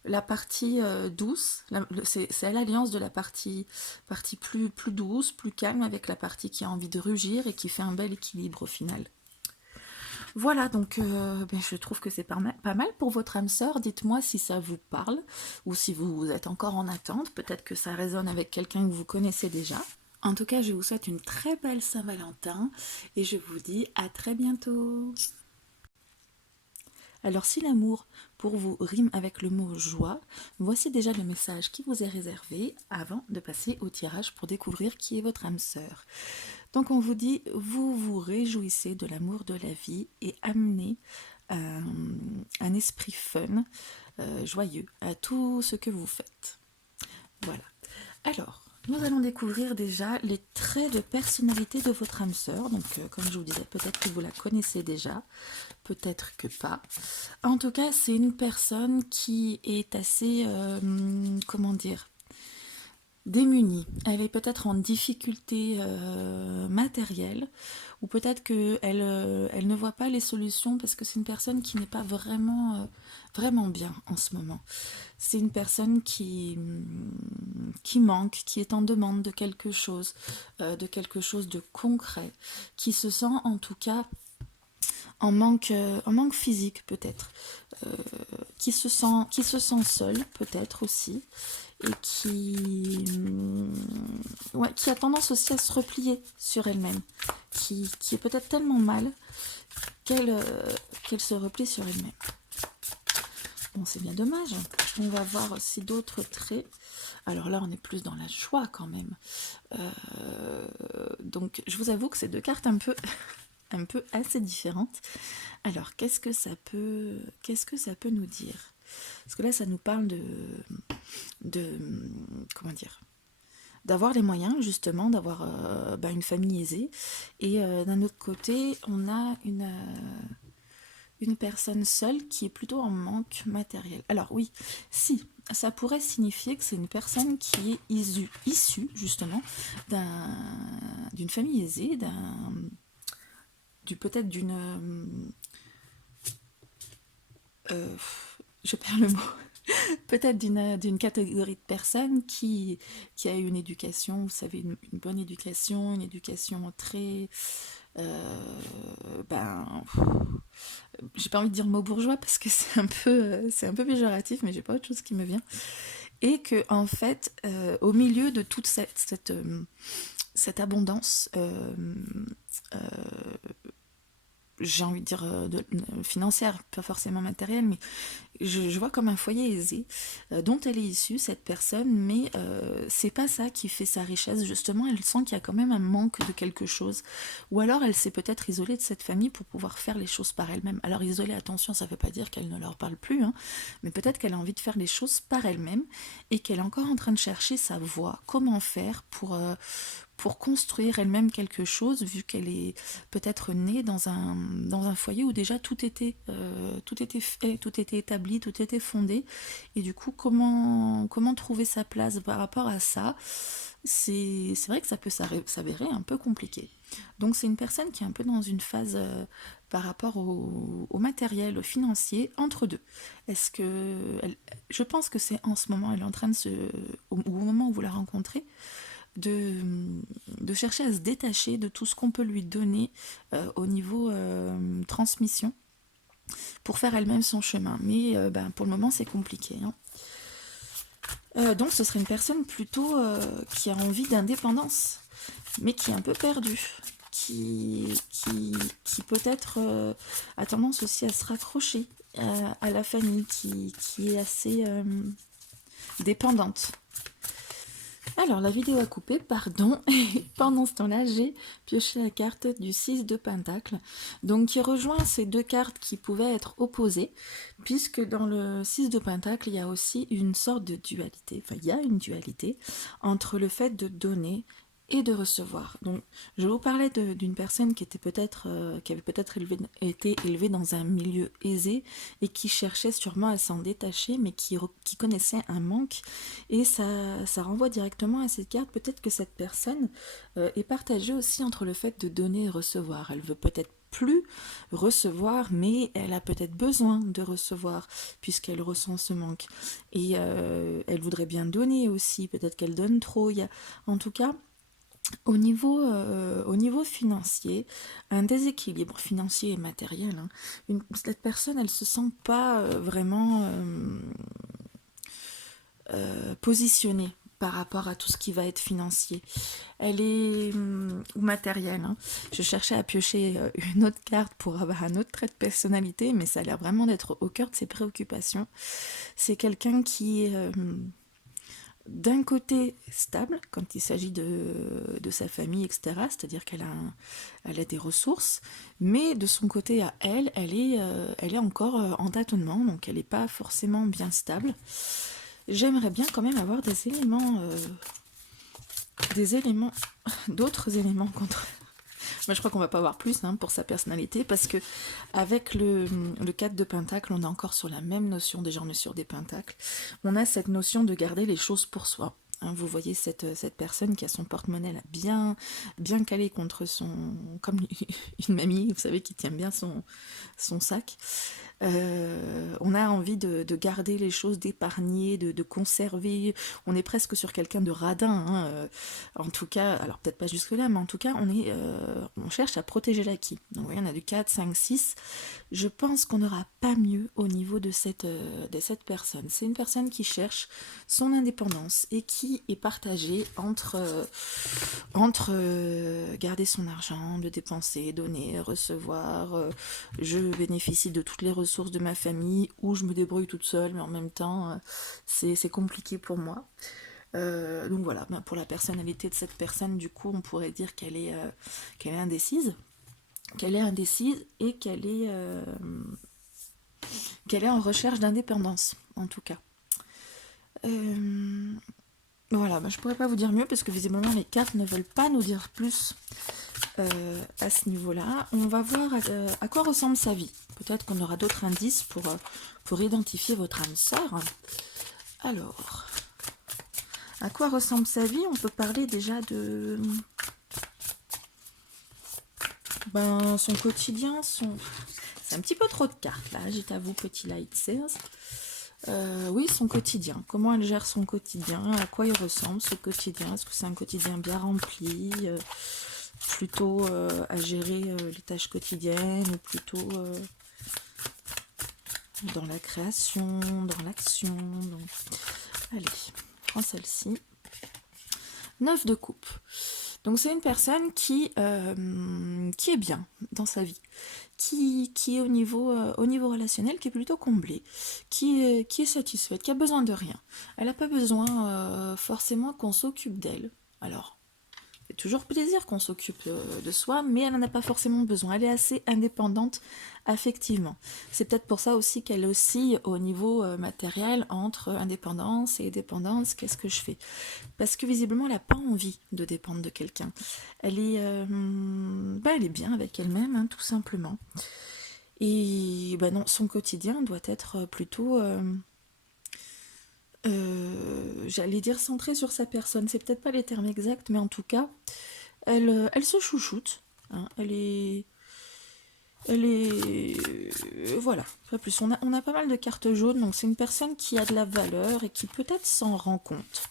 la partie douce, c'est l'alliance de la partie plus douce, plus calme, avec la partie qui a envie de rugir et qui fait un bel équilibre au final. Voilà, donc je trouve que c'est pas mal pour votre âme sœur. Dites-moi si ça vous parle ou si vous êtes encore en attente. Peut-être que ça résonne avec quelqu'un que vous connaissez déjà. En tout cas, je vous souhaite une très belle Saint-Valentin et je vous dis à très bientôt. Alors si l'amour pour vous rime avec le mot joie, voici déjà le message qui vous est réservé avant de passer au tirage pour découvrir qui est votre âme sœur. Donc on vous dit, vous vous réjouissez de l'amour de la vie et amenez un esprit fun, joyeux à tout ce que vous faites. Voilà. Alors, nous allons découvrir déjà les traits de personnalité de votre âme sœur. Donc, comme je vous disais, peut-être que vous la connaissez déjà, peut-être que pas. En tout cas, c'est une personne qui est assez, comment dire, démunie. Elle est peut-être en difficulté matérielle, ou peut-être qu'elle elle ne voit pas les solutions parce que c'est une personne qui n'est pas vraiment bien en ce moment. C'est une personne qui manque, qui est en demande de quelque chose de concret, qui se sent en tout cas en manque physique peut-être, qui se sent seule peut-être aussi, et ouais, qui a tendance aussi à se replier sur elle-même, qui est peut-être tellement mal qu'elle se replie sur elle-même. Bon, c'est bien dommage. On va voir aussi d'autres traits. Alors là, on est plus dans la joie quand même. Donc, je vous avoue que c'est deux cartes un peu, un peu assez différentes. Alors, qu'est-ce que ça peut nous dire? Parce que là, ça nous parle de comment dire, d'avoir les moyens justement, d'avoir une famille aisée. Et d'un autre côté, on a une personne seule qui est plutôt en manque matériel. Alors oui, si, ça pourrait signifier que c'est une personne qui est issue justement d'une famille aisée, peut-être euh, je perds le mot, peut-être d'une catégorie de personnes qui a eu une éducation, vous savez, une bonne éducation, une éducation très... euh, ben, j'ai pas envie de dire mot bourgeois parce que c'est un peu péjoratif, mais j'ai pas autre chose qui me vient. Et que, en fait, au milieu de toute cette abondance, euh, j'ai envie de dire financière, pas forcément matérielle, mais je vois comme un foyer aisé dont elle est issue, cette personne, mais c'est pas ça qui fait sa richesse. Justement, elle sent qu'il y a quand même un manque de quelque chose. Ou alors, elle s'est peut-être isolée de cette famille pour pouvoir faire les choses par elle-même. Alors, isolée, attention, ça veut pas dire qu'elle ne leur parle plus, hein, mais peut-être qu'elle a envie de faire les choses par elle-même et qu'elle est encore en train de chercher sa voie. Comment faire pour construire elle-même quelque chose, vu qu'elle est peut-être née dans un foyer où déjà tout était fait, tout était établi, tout était fondé. Et du coup, comment trouver sa place par rapport à ça, c'est vrai que ça peut s'avérer un peu compliqué. Donc c'est une personne qui est un peu dans une phase par rapport au matériel, au financier, entre deux. Est-ce que... je pense que c'est en ce moment, elle est en train de au moment où vous la rencontrez, de, de chercher à se détacher de tout ce qu'on peut lui donner au niveau transmission pour faire elle-même son chemin. Mais pour le moment, c'est compliqué. Hein. Donc, ce serait une personne plutôt qui a envie d'indépendance, mais qui est un peu perdue, qui peut-être a tendance aussi à se raccrocher à la famille, qui est assez dépendante. Alors, la vidéo a coupé, pardon, et pendant ce temps-là, j'ai pioché la carte du 6 de Pentacle, donc qui rejoint ces deux cartes qui pouvaient être opposées, puisque dans le 6 de Pentacle, il y a aussi une sorte de dualité, enfin, il y a une dualité entre le fait de donner et de recevoir. Donc, je vous parlais d'une personne qui était qui avait peut-être été élevée dans un milieu aisé et qui cherchait sûrement à s'en détacher, mais qui connaissait un manque. Et ça renvoie directement à cette carte. Peut-être que cette personne est partagée aussi entre le fait de donner et recevoir. Elle veut peut-être plus recevoir, mais elle a peut-être besoin de recevoir puisqu'elle ressent ce manque. Et elle voudrait bien donner aussi. Peut-être qu'elle donne trop. En tout cas, Au niveau financier, un déséquilibre financier et matériel, hein. Cette personne, elle se sent pas vraiment positionnée par rapport à tout ce qui va être financier. Elle est ou matérielle, hein. Je cherchais à piocher une autre carte pour avoir un autre trait de personnalité, mais ça a l'air vraiment d'être au cœur de ses préoccupations. C'est quelqu'un qui est d'un côté stable quand il s'agit de sa famille, etc. C'est-à-dire elle a des ressources, mais de son côté à elle, elle est encore en tâtonnement, donc elle n'est pas forcément bien stable. J'aimerais bien quand même avoir des éléments, d'autres éléments contre. Moi, je crois qu'on va pas avoir plus hein, pour sa personnalité, parce que avec le 4 de Pentacle, on est encore sur la même notion, déjà on est sur des Pentacles, on a cette notion de garder les choses pour soi. Hein, vous voyez cette personne qui a son porte-monnaie là, bien calé contre comme une mamie, vous savez, qui tient bien son sac. On a envie de garder les choses, d'épargner, de conserver. On est presque sur quelqu'un de radin, hein, en tout cas, alors peut-être pas jusque-là, mais en tout cas, on cherche à protéger l'acquis. Donc, vous voyez, on a du 4, 5, 6. Je pense qu'on n'aura pas mieux au niveau de cette personne. C'est une personne qui cherche son indépendance et qui est partagée entre garder son argent, le dépenser, donner, recevoir. Je bénéficie de toutes les ressources de ma famille ou je me débrouille toute seule, mais en même temps, c'est compliqué pour moi. Donc voilà, ben pour la personnalité de cette personne, du coup, on pourrait dire qu'elle est indécise. Qu'elle est indécise et qu'elle est en recherche d'indépendance, en tout cas. Voilà, ben je pourrais pas vous dire mieux parce que visiblement les cartes ne veulent pas nous dire plus à ce niveau-là. On va voir à quoi ressemble sa vie. Peut-être qu'on aura d'autres indices pour identifier votre âme sœur. Alors, à quoi ressemble sa vie? On peut parler déjà de son quotidien, c'est un petit peu trop de cartes là, je t'avoue, petit light sales. Oui, son quotidien. Comment elle gère son quotidien? À quoi il ressemble ce quotidien? Est-ce que c'est un quotidien bien rempli? Plutôt à gérer les tâches quotidiennes ou plutôt dans la création, dans l'action. Donc... Allez, prends celle-ci. 9 de coupe. Donc c'est une personne qui est bien dans sa vie, qui est au niveau relationnel, qui est plutôt comblée, qui est satisfaite, qui a besoin de rien. Elle n'a pas besoin forcément qu'on s'occupe d'elle. Alors, c'est toujours plaisir qu'on s'occupe de soi, mais elle n'en a pas forcément besoin. Elle est assez indépendante affectivement. C'est peut-être pour ça aussi qu'elle oscille au niveau matériel entre indépendance et dépendance. Qu'est-ce que je fais? Parce que visiblement, elle n'a pas envie de dépendre de quelqu'un. Elle est bien avec elle-même, hein, tout simplement. Et non, son quotidien doit être plutôt... j'allais dire centré sur sa personne, c'est peut-être pas les termes exacts, mais en tout cas, elle se chouchoute, hein, voilà, pas plus. On a pas mal de cartes jaunes, donc c'est une personne qui a de la valeur et qui peut-être s'en rend compte.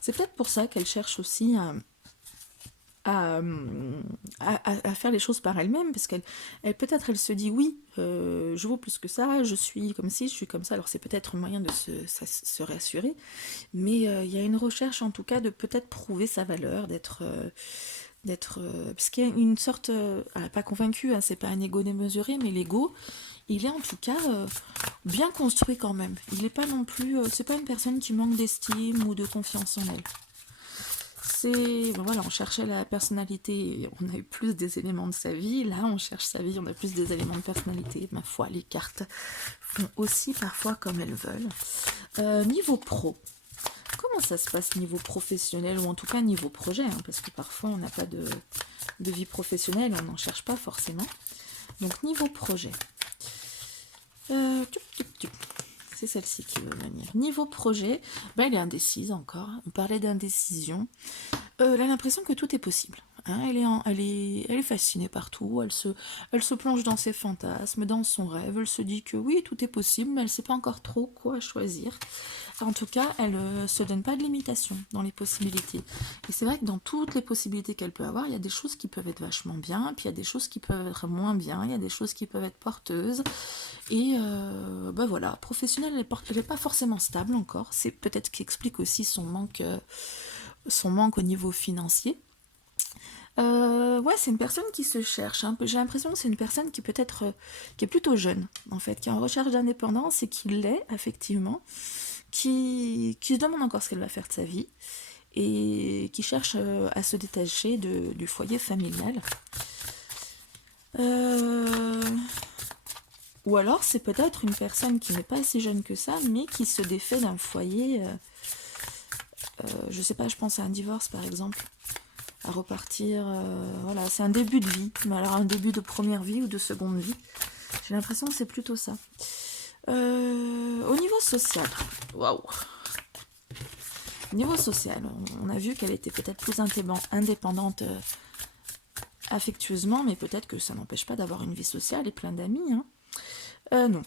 C'est peut-être pour ça qu'elle cherche aussi à, faire les choses par elle-même, parce peut-être elle se dit oui, je vaux plus que ça, je suis comme ci, je suis comme ça. Alors c'est peut-être un moyen de se rassurer, mais il y a une recherche en tout cas de peut-être prouver sa valeur, parce qu'il y a une sorte, pas convaincue, hein, c'est pas un ego démesuré, mais l'ego, il est en tout cas bien construit quand même. Il n'est pas non plus, c'est pas une personne qui manque d'estime ou de confiance en elle. Voilà, on cherchait la personnalité, on a eu plus des éléments de sa vie. Là, on cherche sa vie, on a plus des éléments de personnalité. Ma foi, les cartes font aussi parfois comme elles veulent. Niveau pro, comment ça se passe niveau professionnel, ou en tout cas niveau projet, hein, parce que parfois on n'a pas de vie professionnelle, on n'en cherche pas forcément. Donc niveau projet, c'est celle-ci qui veut venir. Niveau projet, elle est indécise encore. On parlait d'indécision. Elle a l'impression que tout est possible. hein, elle est fascinée partout, elle se plonge dans ses fantasmes, dans son rêve, elle se dit que oui, tout est possible, mais elle ne sait pas encore trop quoi choisir. En tout cas, elle ne se donne pas de limitation dans les possibilités. Et c'est vrai que dans toutes les possibilités qu'elle peut avoir, il y a des choses qui peuvent être vachement bien, puis il y a des choses qui peuvent être moins bien, il y a des choses qui peuvent être porteuses. Et ben voilà, professionnelle, elle n'est pas forcément stable encore. C'est peut-être ce qui explique aussi son manque au niveau financier. Ouais, c'est une personne qui se cherche un peu. J'ai l'impression que c'est une personne qui peut être, qui est plutôt jeune, en fait, qui est en recherche d'indépendance et qui l'est, effectivement, qui se demande encore ce qu'elle va faire de sa vie et qui cherche à se détacher du foyer familial. Euh, Ou alors c'est peut-être une personne qui n'est pas assez jeune que ça, mais qui se défait d'un foyer. Je sais pas, je pense à un divorce par exemple, à repartir. Voilà, c'est un début de vie, mais alors un début de première vie ou de seconde vie. J'ai l'impression que c'est plutôt ça. Au niveau social, waouh! Au niveau social, on a vu qu'elle était peut-être plus indépendante affectueusement, mais peut-être que ça n'empêche pas d'avoir une vie sociale et plein d'amis. Hein. Non.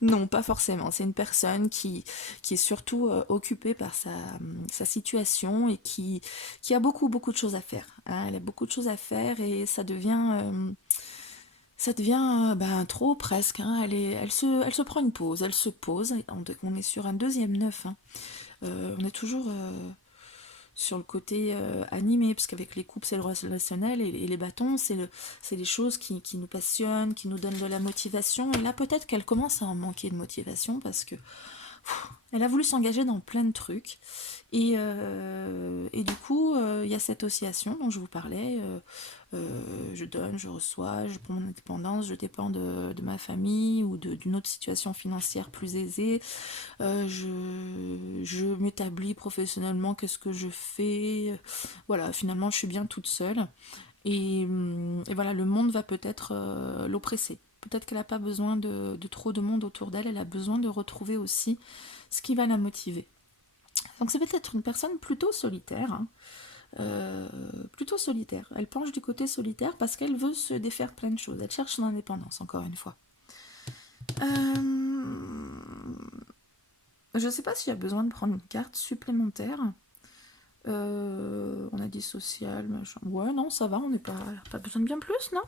Non, pas forcément. C'est une personne qui est surtout occupée par sa situation et qui a beaucoup, beaucoup de choses à faire. Hein. Elle a beaucoup de choses à faire et ça devient ben, trop presque. Hein. Elle se prend une pause, elle se pose. On est sur un deuxième neuf. Hein. On est toujours sur le côté animé, parce qu'avec les coupes, c'est le relationnel, et les bâtons, c'est les choses qui nous passionnent, qui nous donnent de la motivation. Et là, peut-être qu'elle commence à en manquer de motivation, parce que elle a voulu s'engager dans plein de trucs. Et du coup, il y a cette oscillation dont je vous parlais. Je donne, je reçois, je prends mon indépendance, je dépends de ma famille ou d'une autre situation financière plus aisée. Je m'établis professionnellement, qu'est-ce que je fais. Voilà, finalement, je suis bien toute seule. Et voilà, le monde va peut-être l'oppresser. Peut-être qu'elle n'a pas besoin de trop de monde autour d'elle, elle a besoin de retrouver aussi ce qui va la motiver. Donc c'est peut-être une personne plutôt solitaire, hein. Plutôt solitaire. Elle penche du côté solitaire parce qu'elle veut se défaire plein de choses. Elle cherche son indépendance, encore une fois. Je ne sais pas s'il y a besoin de prendre une carte supplémentaire. On a dit social, machin. Ouais, non, ça va, on n'est pas besoin de bien plus, non?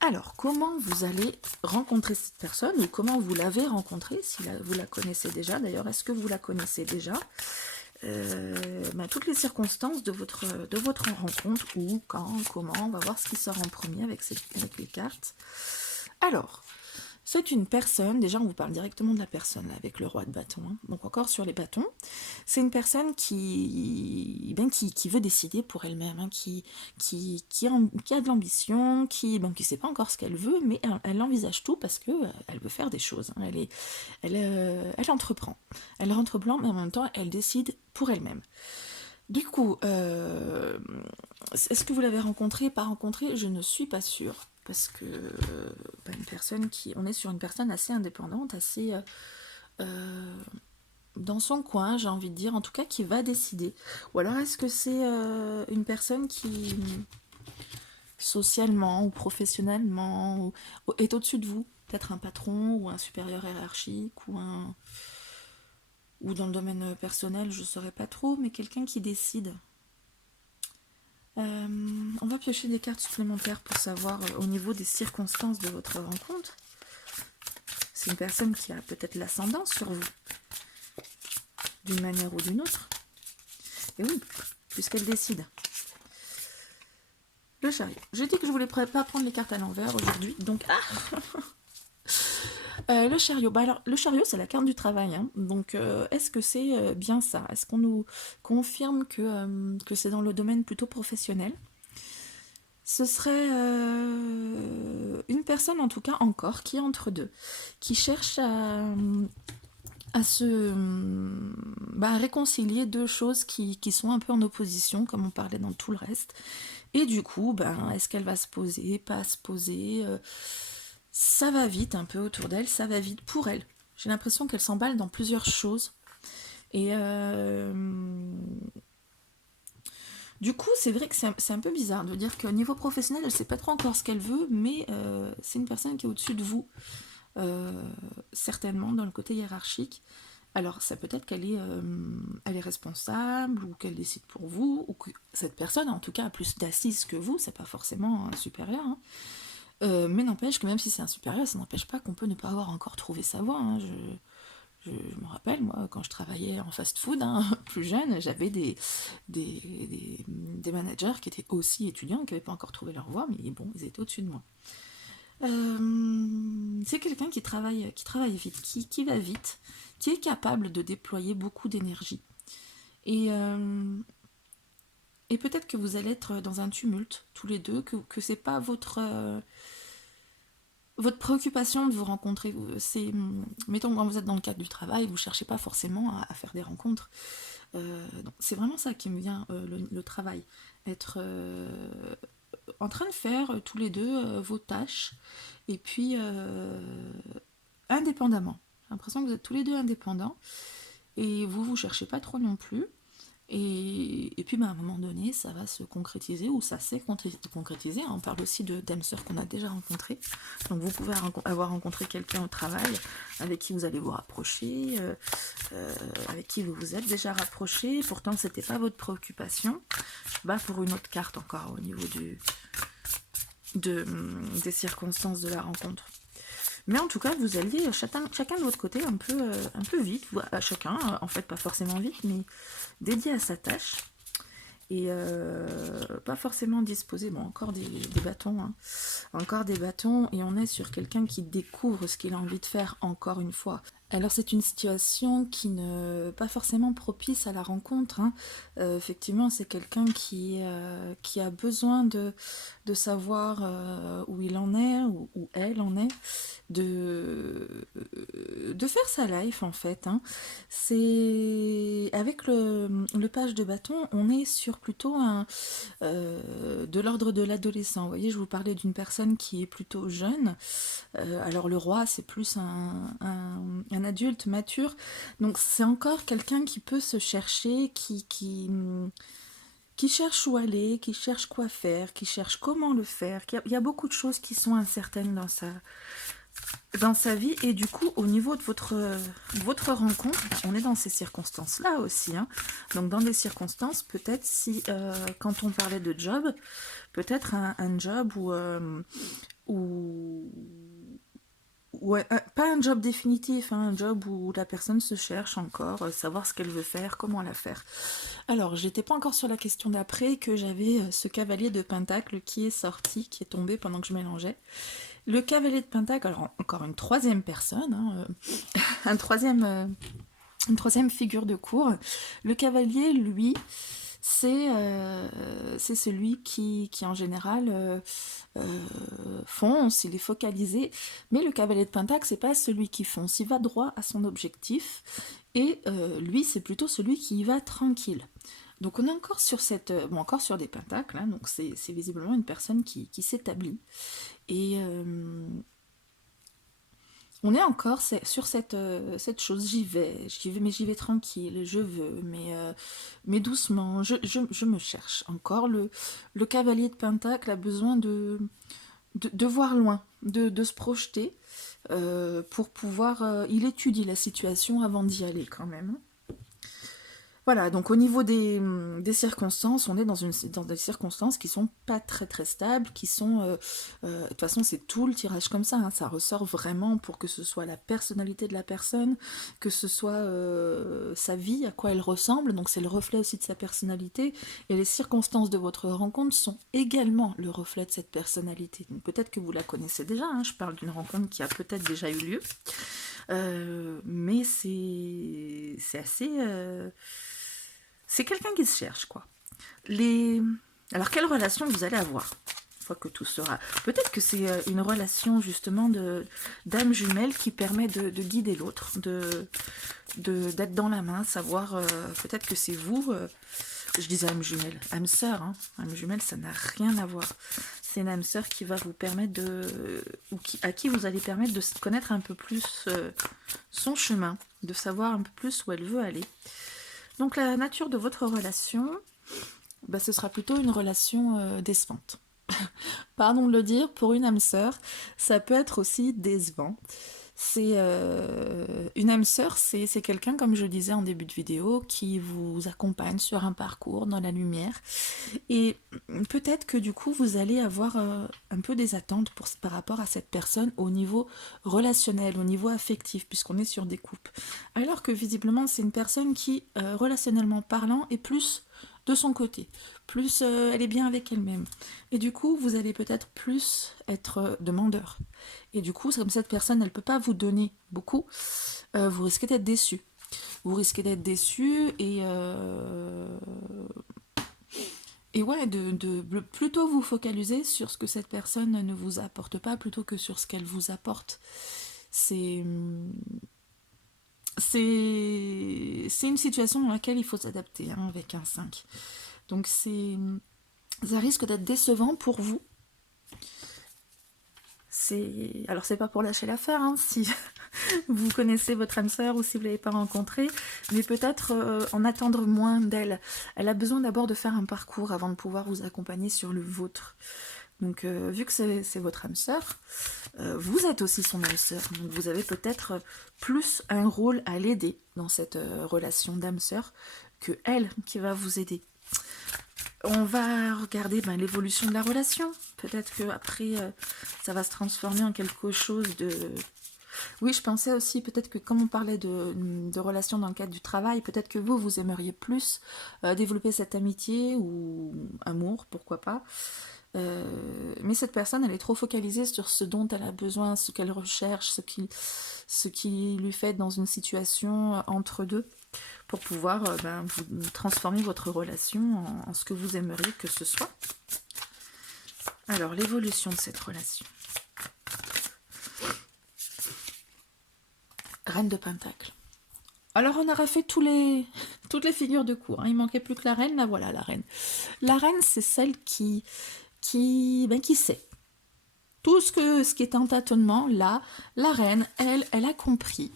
Alors, comment vous allez rencontrer cette personne ou comment vous l'avez rencontrée, si vous la connaissez déjà d'ailleurs, est-ce que vous la connaissez déjà? Toutes les circonstances de votre rencontre, où, quand, comment, on va voir ce qui sort en premier avec les cartes. Alors, c'est une personne, déjà on vous parle directement de la personne là, avec le roi de bâton, hein. Donc encore sur les bâtons, c'est une personne qui veut décider pour elle-même, hein, qui a de l'ambition, qui sait pas encore ce qu'elle veut, mais elle envisage tout parce que elle veut faire des choses. Hein. Elle entreprend. Elle entreprend, mais en même temps elle décide pour elle-même. Du coup, est-ce que vous l'avez rencontré, pas rencontré? Je ne suis pas sûre. Parce que on est sur une personne assez indépendante, assez dans son coin, j'ai envie de dire, en tout cas qui va décider. Ou alors est-ce que c'est une personne qui socialement ou professionnellement est au-dessus de vous, peut-être un patron ou un supérieur hiérarchique ou dans le domaine personnel, je ne saurais pas trop, mais quelqu'un qui décide. On va piocher des cartes supplémentaires pour savoir au niveau des circonstances de votre rencontre. C'est une personne qui a peut-être l'ascendance sur vous, d'une manière ou d'une autre. Et oui, puisqu'elle décide. Le chariot. J'ai dit que je voulais pas prendre les cartes à l'envers aujourd'hui, donc le chariot. Alors, le chariot, c'est la carte du travail. Hein. Donc, est-ce que c'est bien ça? Est-ce qu'on nous confirme que c'est dans le domaine plutôt professionnel? Ce serait une personne, en tout cas encore, qui est entre deux, qui cherche à réconcilier deux choses qui sont un peu en opposition, comme on parlait dans tout le reste. Et du coup, est-ce qu'elle va se poser, pas se poser ça va vite un peu autour d'elle, ça va vite pour elle. J'ai l'impression qu'elle s'emballe dans plusieurs choses. Et Du coup, c'est vrai que c'est un peu bizarre de dire qu'au niveau professionnel, elle ne sait pas trop encore ce qu'elle veut, mais c'est une personne qui est au-dessus de vous, euh, certainement dans le côté hiérarchique. Alors, ça peut être elle est responsable, ou qu'elle décide pour vous, ou que cette personne, en tout cas, a plus d'assises que vous, c'est pas forcément un supérieur, hein. Mais n'empêche que même si c'est un supérieur, ça n'empêche pas qu'on peut ne pas avoir encore trouvé sa voie, hein. Je me rappelle, moi, quand je travaillais en fast-food, hein, plus jeune, j'avais des managers qui étaient aussi étudiants, qui n'avaient pas encore trouvé leur voie, mais bon, ils étaient au-dessus de moi. C'est quelqu'un qui travaille vite, qui va vite, qui est capable de déployer beaucoup d'énergie. Et, euh, et peut-être que vous allez être dans un tumulte, tous les deux, que c'est pas votre préoccupation de vous rencontrer. Mettons, quand vous êtes dans le cadre du travail, vous cherchez pas forcément à faire des rencontres. Donc c'est vraiment ça qui me vient, le travail. Être en train de faire tous les deux vos tâches, et puis indépendamment. J'ai l'impression que vous êtes tous les deux indépendants, et vous cherchez pas trop non plus. Et puis à un moment donné, ça va se concrétiser, ou ça s'est concrétisé. On parle aussi d'âmes sœurs qu'on a déjà rencontrées. Donc vous pouvez avoir rencontré quelqu'un au travail avec qui vous allez vous rapprocher, avec qui vous vous êtes déjà rapproché. Pourtant, c'était pas votre préoccupation. Bah, pour une autre carte encore au niveau des circonstances de la rencontre. Mais en tout cas, vous alliez chacun de votre côté un peu vite, chacun, en fait pas forcément vite, mais dédié à sa tâche, et pas forcément disposé. Bon, encore des bâtons, hein. Encore des bâtons, et on est sur quelqu'un qui découvre ce qu'il a envie de faire encore une fois. Alors c'est une situation qui ne pas forcément propice à la rencontre, hein. Effectivement, c'est quelqu'un qui a besoin de savoir où il en est, où elle en est, de, de faire sa life en fait, hein. C'est avec le page de bâton, on est sur plutôt de l'ordre de l'adolescent. Vous voyez, je vous parlais d'une personne qui est plutôt jeune. Alors le roi, c'est plus un adulte mature. Donc c'est encore quelqu'un qui peut se chercher, qui cherche où aller, qui cherche quoi faire, qui cherche comment le faire. Il y a beaucoup de choses qui sont incertaines dans sa vie, et du coup au niveau de votre rencontre, on est dans ces circonstances là aussi, hein. Donc dans des circonstances, peut-être si quand on parlait de job, peut-être un job où ouais, pas un job définitif, hein, un job où la personne se cherche encore, savoir ce qu'elle veut faire, comment la faire. Alors, j'étais pas encore sur la question d'après, que j'avais ce cavalier de pentacle qui est sorti, qui est tombé pendant que je mélangeais. Le cavalier de pentacle, alors encore une troisième personne, hein, une troisième figure de cour. Le cavalier, lui, c'est celui qui en général fonce, il est focalisé, mais le cavalier de pentacle, c'est pas celui qui fonce, il va droit à son objectif, et lui, c'est plutôt celui qui y va tranquille. Donc on est encore sur encore sur des pentacles, hein, donc c'est visiblement une personne qui s'établit, et on est encore sur cette chose. Mais j'y vais tranquille, je veux, mais doucement, je me cherche. Encore le cavalier de Pentacle a besoin de voir loin, de se projeter, pour pouvoir... il étudie la situation avant d'y aller quand même. Voilà, donc au niveau des circonstances, on est dans des circonstances qui sont pas très très stables, qui sont... de toute façon, c'est tout le tirage comme ça, hein, ça ressort vraiment pour que ce soit la personnalité de la personne, que ce soit sa vie, à quoi elle ressemble, donc c'est le reflet aussi de sa personnalité, et les circonstances de votre rencontre sont également le reflet de cette personnalité. Donc peut-être que vous la connaissez déjà, hein, je parle d'une rencontre qui a peut-être déjà eu lieu, mais c'est assez... c'est quelqu'un qui se cherche, quoi. Alors, quelle relation vous allez avoir une fois que tout sera... Peut-être que c'est une relation, justement, d'âme jumelle qui permet de guider l'autre, d'être dans la main, savoir... peut-être que c'est vous... je disais âme jumelle, âme sœur, hein. Âme jumelle, ça n'a rien à voir. C'est une âme sœur qui va vous permettre à qui vous allez permettre de connaître un peu plus son chemin, de savoir un peu plus où elle veut aller. Donc la nature de votre relation, bah, ce sera plutôt une relation décevante. Pardon de le dire, pour une âme sœur, ça peut être aussi décevant. C'est une âme sœur, c'est quelqu'un, comme je disais en début de vidéo, qui vous accompagne sur un parcours dans la lumière. Et peut-être que du coup, vous allez avoir un peu des attentes par rapport à cette personne au niveau relationnel, au niveau affectif, puisqu'on est sur des couples. Alors que visiblement, c'est une personne qui, relationnellement parlant, est plus de son côté, plus elle est bien avec elle-même. Et du coup, vous allez peut-être plus être demandeur. Et du coup, comme cette personne, elle ne peut pas vous donner beaucoup, vous risquez d'être déçu. Vous risquez d'être déçu et ouais, de plutôt vous focaliser sur ce que cette personne ne vous apporte pas plutôt que sur ce qu'elle vous apporte. C'est c'est une situation dans laquelle il faut s'adapter hein, avec un 5. Donc ça risque d'être décevant pour vous. Alors c'est pas pour lâcher l'affaire hein, si vous connaissez votre âme sœur ou si vous ne l'avez pas rencontrée, mais peut-être en attendre moins d'elle. Elle a besoin d'abord de faire un parcours avant de pouvoir vous accompagner sur le vôtre. Donc vu que c'est votre âme sœur, vous êtes aussi son âme sœur. Donc vous avez peut-être plus un rôle à l'aider dans cette relation d'âme sœur que elle qui va vous aider. On va regarder l'évolution de la relation. Peut-être qu'après, ça va se transformer en quelque chose de... Oui, je pensais aussi, peut-être que comme on parlait de relations dans le cadre du travail, peut-être que vous aimeriez plus développer cette amitié ou amour, pourquoi pas. Mais cette personne, elle est trop focalisée sur ce dont elle a besoin, ce qu'elle recherche, ce qui lui fait dans une situation entre deux, pour pouvoir vous transformer votre relation en ce que vous aimeriez que ce soit. Alors, l'évolution de cette relation. Reine de Pentacle. Alors, on aura fait toutes les figures de cour. Hein. Il manquait plus que la reine. Là, voilà, la reine. La reine, c'est celle qui sait. Tout ce qui est en tâtonnement, là, la reine, elle a compris.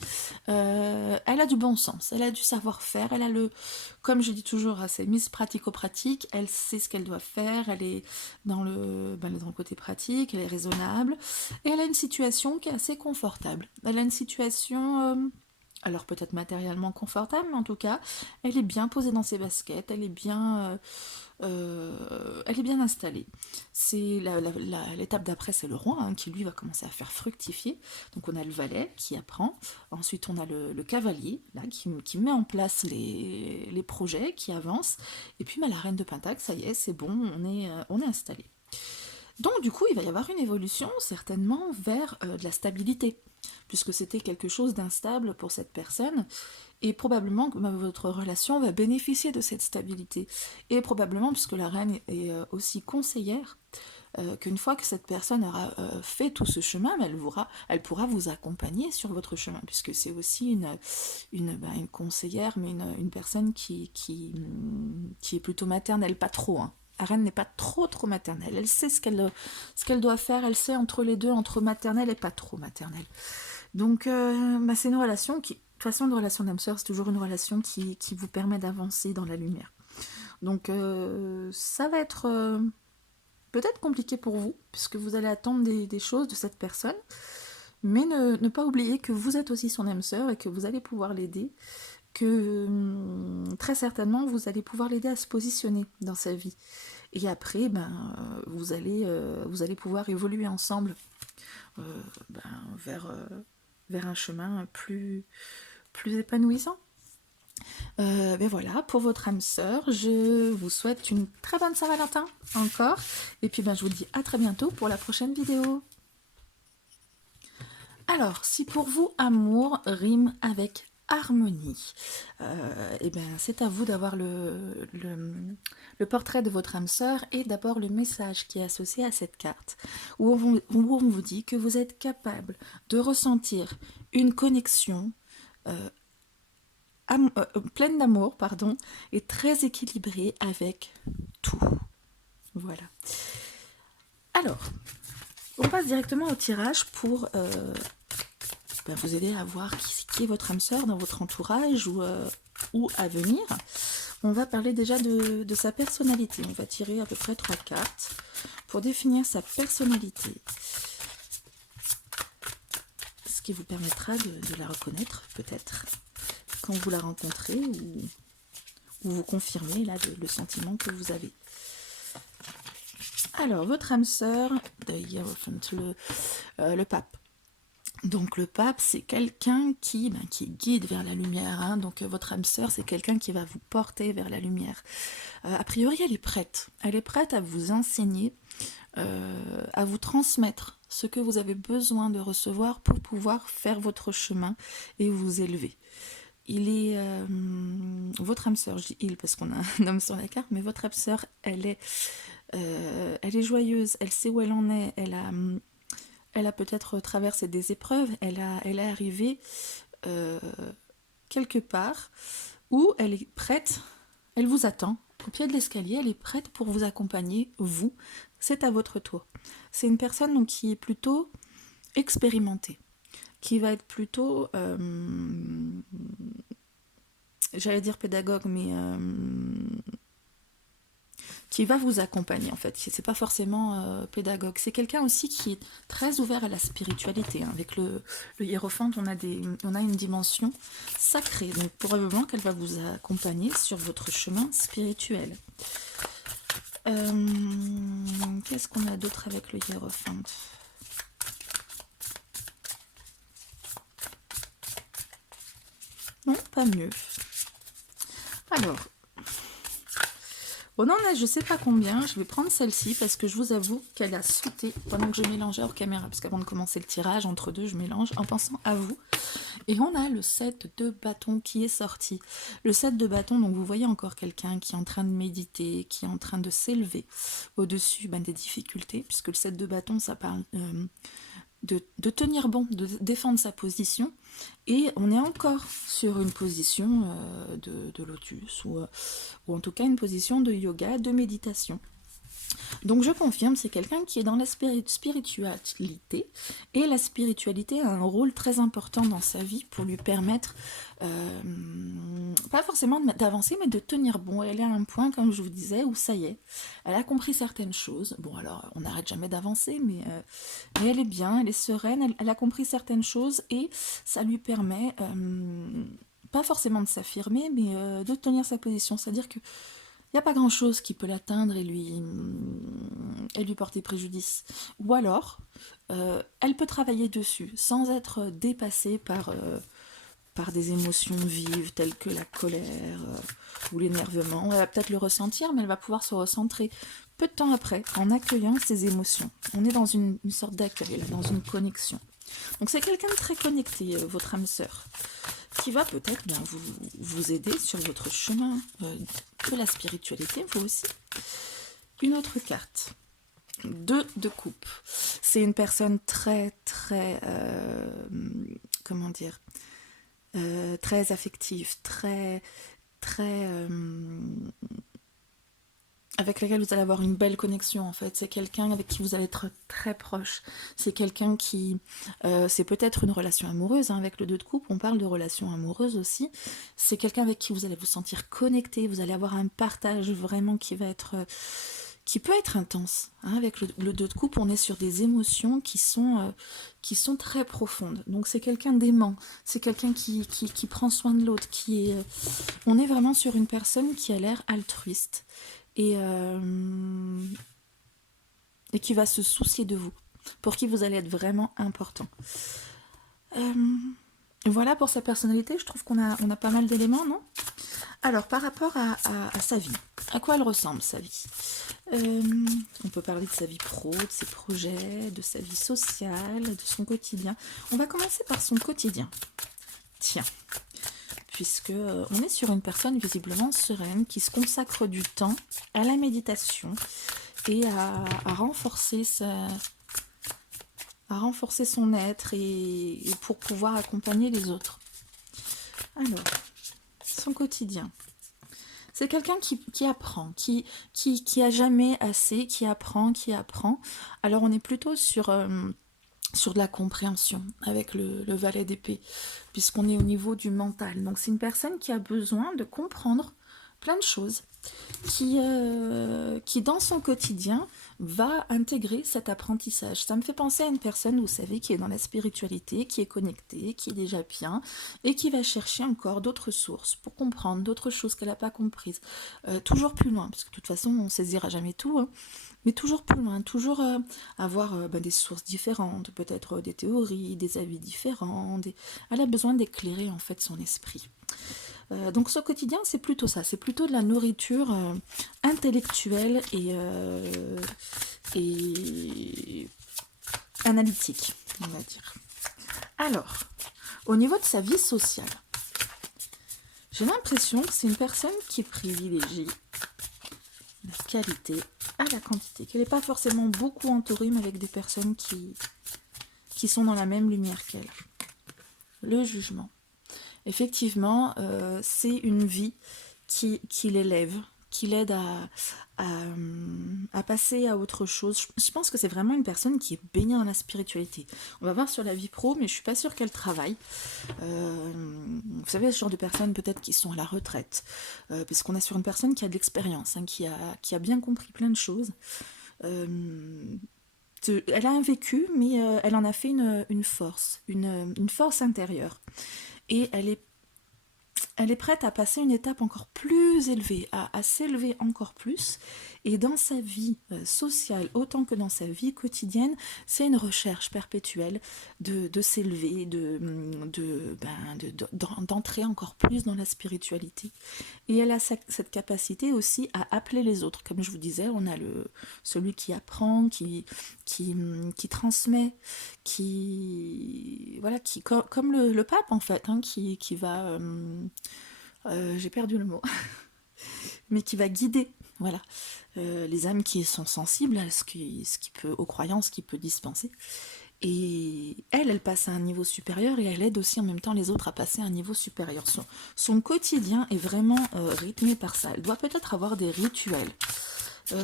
Elle a du bon sens, elle a du savoir-faire, elle a comme je dis toujours, c'est mise pratico-pratique, elle sait ce qu'elle doit faire, elle est dans le côté pratique, elle est raisonnable, et elle a une situation qui est assez confortable. Elle a une situation... alors peut-être matériellement confortable, mais en tout cas, elle est bien posée dans ses baskets, elle est bien installée. C'est l'étape d'après, c'est le roi hein, qui lui va commencer à faire fructifier. Donc on a le valet qui apprend, ensuite on a le cavalier là qui met en place les projets, qui avance, et puis la reine de Pentacle, ça y est, c'est bon, on est installé. Donc du coup, il va y avoir une évolution certainement vers de la stabilité, puisque c'était quelque chose d'instable pour cette personne, et probablement que votre relation va bénéficier de cette stabilité. Et probablement, puisque la reine est aussi conseillère, qu'une fois que cette personne aura fait tout ce chemin, elle pourra vous accompagner sur votre chemin, puisque c'est aussi une conseillère, mais une personne qui est plutôt maternelle, pas trop, hein. La reine n'est pas trop maternelle. Elle sait ce qu'elle doit faire. Elle sait entre les deux, entre maternelle et pas trop maternelle. Donc, c'est une relation qui... De toute façon, une relation d'âme sœur, c'est toujours une relation qui vous permet d'avancer dans la lumière. Donc, ça va être peut-être compliqué pour vous, puisque vous allez attendre des choses de cette personne. Mais ne pas oublier que vous êtes aussi son âme sœur et que vous allez pouvoir l'aider. Que très certainement vous allez pouvoir l'aider à se positionner dans sa vie, et après vous allez pouvoir évoluer ensemble vers un chemin plus épanouissant. Voilà, pour votre âme sœur, je vous souhaite une très bonne Saint-Valentin encore, et puis je vous dis à très bientôt pour la prochaine vidéo. Alors, si pour vous amour rime avec harmonie, c'est à vous d'avoir le portrait de votre âme sœur, et d'abord le message qui est associé à cette carte, où on vous dit que vous êtes capable de ressentir une connexion pleine d'amour, et très équilibrée avec tout. Voilà. Alors, on passe directement au tirage pour vous aider à voir qui est votre âme sœur dans votre entourage ou à venir. On va parler déjà de sa personnalité. On va tirer à peu près 3 cartes pour définir sa personnalité. Ce qui vous permettra de la reconnaître, peut-être, quand vous la rencontrez ou vous confirmez là, le sentiment que vous avez. Alors, votre âme sœur, le pape. Donc le pape, c'est quelqu'un qui guide vers la lumière. Hein. Donc votre âme sœur, c'est quelqu'un qui va vous porter vers la lumière. A priori, elle est prête. Elle est prête à vous enseigner, à vous transmettre ce que vous avez besoin de recevoir pour pouvoir faire votre chemin et vous élever. Il est votre âme sœur, je dis il parce qu'on a un homme sur la carte, mais votre âme sœur, elle est joyeuse, elle sait où elle en est, elle a peut-être traversé des épreuves, elle est arrivée quelque part où elle est prête, elle vous attend au pied de l'escalier, elle est prête pour vous accompagner, vous, c'est à votre tour. C'est une personne donc, qui est plutôt expérimentée, qui va être plutôt, j'allais dire pédagogue, mais qui va vous accompagner en fait. C'est pas forcément pédagogue. C'est quelqu'un aussi qui est très ouvert à la spiritualité. Hein. Avec le hiérophante, on a une dimension sacrée. Donc probablement qu'elle va vous accompagner sur votre chemin spirituel. Qu'est-ce qu'on a d'autre avec le hiérophante? Non, pas mieux. Alors, on en a je sais pas combien, je vais prendre celle-ci parce que je vous avoue qu'elle a sauté pendant que je mélangeais hors caméra, parce qu'avant de commencer le tirage, entre deux, je mélange en pensant à vous. Et on a le 7 de bâton qui est sorti. Le 7 de bâton, donc vous voyez encore quelqu'un qui est en train de méditer, qui est en train de s'élever au-dessus des difficultés, puisque le 7 de bâton, ça parle de tenir bon, de défendre sa position. Et on est encore sur une position de lotus, ou en tout cas une position de yoga, de méditation. Donc je confirme, c'est quelqu'un qui est dans la spiritualité, et la spiritualité a un rôle très important dans sa vie pour lui permettre, pas forcément d'avancer, mais de tenir bon. Elle est à un point, comme je vous disais, où ça y est, elle a compris certaines choses. Bon alors, on n'arrête jamais d'avancer, mais elle est bien, elle est sereine, elle a compris certaines choses, et ça lui permet, pas forcément de s'affirmer, mais de tenir sa position. C'est-à-dire que il n'y a pas grand-chose qui peut l'atteindre et lui porter préjudice. Ou alors, elle peut travailler dessus sans être dépassée par des émotions vives telles que la colère ou l'énervement. Elle va peut-être le ressentir, mais elle va pouvoir se recentrer peu de temps après en accueillant ses émotions. On est dans une sorte d'accueil, là, dans une connexion. Donc c'est quelqu'un de très connecté, votre âme sœur, qui va peut-être vous aider sur votre chemin de la spiritualité, vous aussi. Une autre carte, 2 de coupe. C'est une personne très, très, comment dire, très affective, très, très... avec laquelle vous allez avoir une belle connexion en fait. C'est quelqu'un avec qui vous allez être très proche. C'est quelqu'un qui... c'est peut-être une relation amoureuse, hein. Avec le 2 de coupe, on parle de relation amoureuse aussi. C'est quelqu'un avec qui vous allez vous sentir connecté, vous allez avoir un partage vraiment qui va être... qui peut être intense. Hein. Avec le 2 de coupe, on est sur des émotions qui sont très profondes. Donc c'est quelqu'un d'aimant, c'est quelqu'un qui prend soin de l'autre, on est vraiment sur une personne qui a l'air altruiste. Et qui va se soucier de vous, pour qui vous allez être vraiment important. Voilà pour sa personnalité, je trouve qu'on a pas mal d'éléments, non? Alors, par rapport à sa vie, à quoi elle ressemble, sa vie? On peut parler de sa vie pro, de ses projets, de sa vie sociale, de son quotidien. On va commencer par son quotidien. Tiens, puisque on est sur une personne visiblement sereine qui se consacre du temps à la méditation et à renforcer son être et pour pouvoir accompagner les autres. Alors, son quotidien. C'est quelqu'un qui apprend, qui a jamais assez, qui apprend. Alors on est plutôt sur de la compréhension avec le valet d'épée, puisqu'on est au niveau du mental. Donc c'est une personne qui a besoin de comprendre plein de choses qui dans son quotidien, va intégrer cet apprentissage. Ça me fait penser à une personne, vous savez, qui est dans la spiritualité, qui est connectée, qui est déjà bien, et qui va chercher encore d'autres sources pour comprendre d'autres choses qu'elle n'a pas comprises. Toujours plus loin, parce que de toute façon, on ne saisira jamais tout, hein, mais toujours plus loin, toujours avoir des sources différentes, peut-être des théories, des avis différents. Elle a besoin d'éclairer en fait son esprit. Donc ce quotidien, c'est plutôt ça, c'est plutôt de la nourriture intellectuelle et analytique, on va dire. Alors, au niveau de sa vie sociale, j'ai l'impression que c'est une personne qui privilégie la qualité à la quantité, qu'elle n'est pas forcément beaucoup entourée, mais avec des personnes qui sont dans la même lumière qu'elle. Le jugement. Effectivement, c'est une vie qui l'élève, qui l'aide à passer à autre chose. Je pense que c'est vraiment une personne qui est baignée dans la spiritualité. On va voir sur la vie pro, mais je suis pas sûre qu'elle travaille. Vous savez, ce genre de personnes peut-être qui sont à la retraite, parce qu'on est sur une personne qui a de l'expérience, hein, qui a bien compris plein de choses. Elle a un vécu, mais elle en a fait une force, une force intérieure. Et elle est prête à passer une étape encore plus élevée, à s'élever encore plus. Et dans sa vie sociale, autant que dans sa vie quotidienne, c'est une recherche perpétuelle de s'élever, d'entrer encore plus dans la spiritualité. Et elle a cette capacité aussi à appeler les autres. Comme je vous disais, on a celui qui apprend, qui transmet, comme le pape en fait, hein, qui va... j'ai perdu le mot, mais qui va guider, voilà, les âmes qui sont sensibles à aux croyances qu'il peut dispenser. Et elle passe à un niveau supérieur et elle aide aussi en même temps les autres à passer à un niveau supérieur. Son quotidien est vraiment rythmé par ça. Elle doit peut-être avoir des rituels.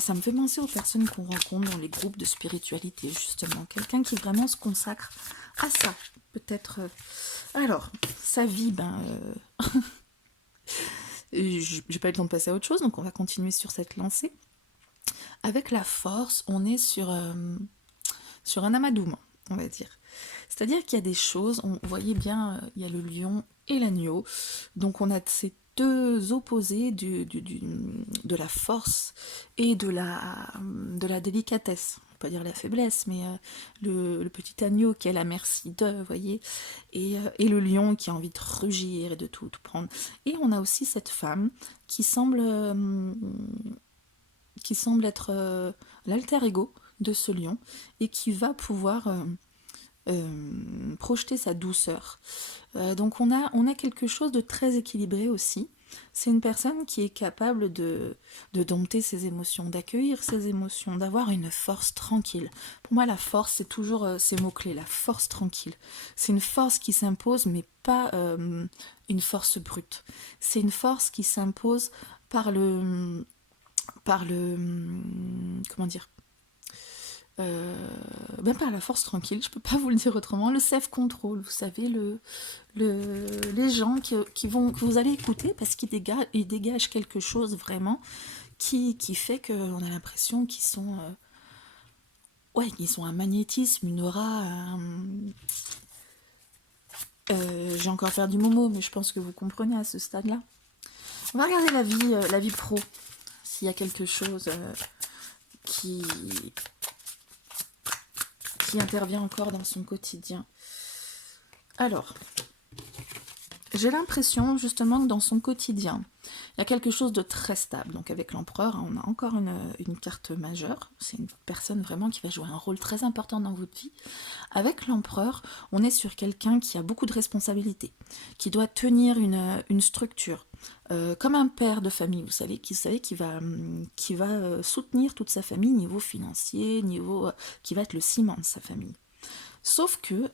Ça me fait penser aux personnes qu'on rencontre dans les groupes de spiritualité, justement. Quelqu'un qui vraiment se consacre à ça, peut-être. Alors, sa vie, j'ai pas eu le temps de passer à autre chose, donc on va continuer sur cette lancée. Avec la force, on est sur un amadouement, on va dire. C'est-à-dire qu'il y a des choses, vous voyez bien, il y a le lion et l'agneau, donc on a ces deux opposés de la force et de la délicatesse. On peut pas dire la faiblesse, mais le petit agneau qui est à la merci d'eux, vous voyez, et le lion qui a envie de rugir et de tout prendre. Et on a aussi cette femme qui semble être l'alter ego de ce lion et qui va pouvoir projeter sa douceur. Donc on a quelque chose de très équilibré aussi. C'est une personne qui est capable de dompter ses émotions, d'accueillir ses émotions, d'avoir une force tranquille. Pour moi, la force, c'est toujours ces mots-clés, la force tranquille. C'est une force qui s'impose, mais pas une force brute. C'est une force qui s'impose par comment dire, par la force tranquille, je peux pas vous le dire autrement, le self-control, vous savez, les gens que vous allez écouter parce qu'ils dégagent quelque chose vraiment qui fait qu'on a l'impression qu'ils sont ils ont un magnétisme, une aura, j'ai encore perdu mon mot, mais je pense que vous comprenez à ce stade-là. On va regarder la vie pro, s'il y a quelque chose qui intervient encore dans son quotidien. Alors, j'ai l'impression justement que dans son quotidien, il y a quelque chose de très stable. Donc avec l'empereur, on a encore une carte majeure. C'est une personne vraiment qui va jouer un rôle très important dans votre vie. Avec l'empereur, on est sur quelqu'un qui a beaucoup de responsabilités, qui doit tenir une structure. Comme un père de famille, vous savez, qui va soutenir toute sa famille, niveau financier, qui va être le ciment de sa famille. Sauf que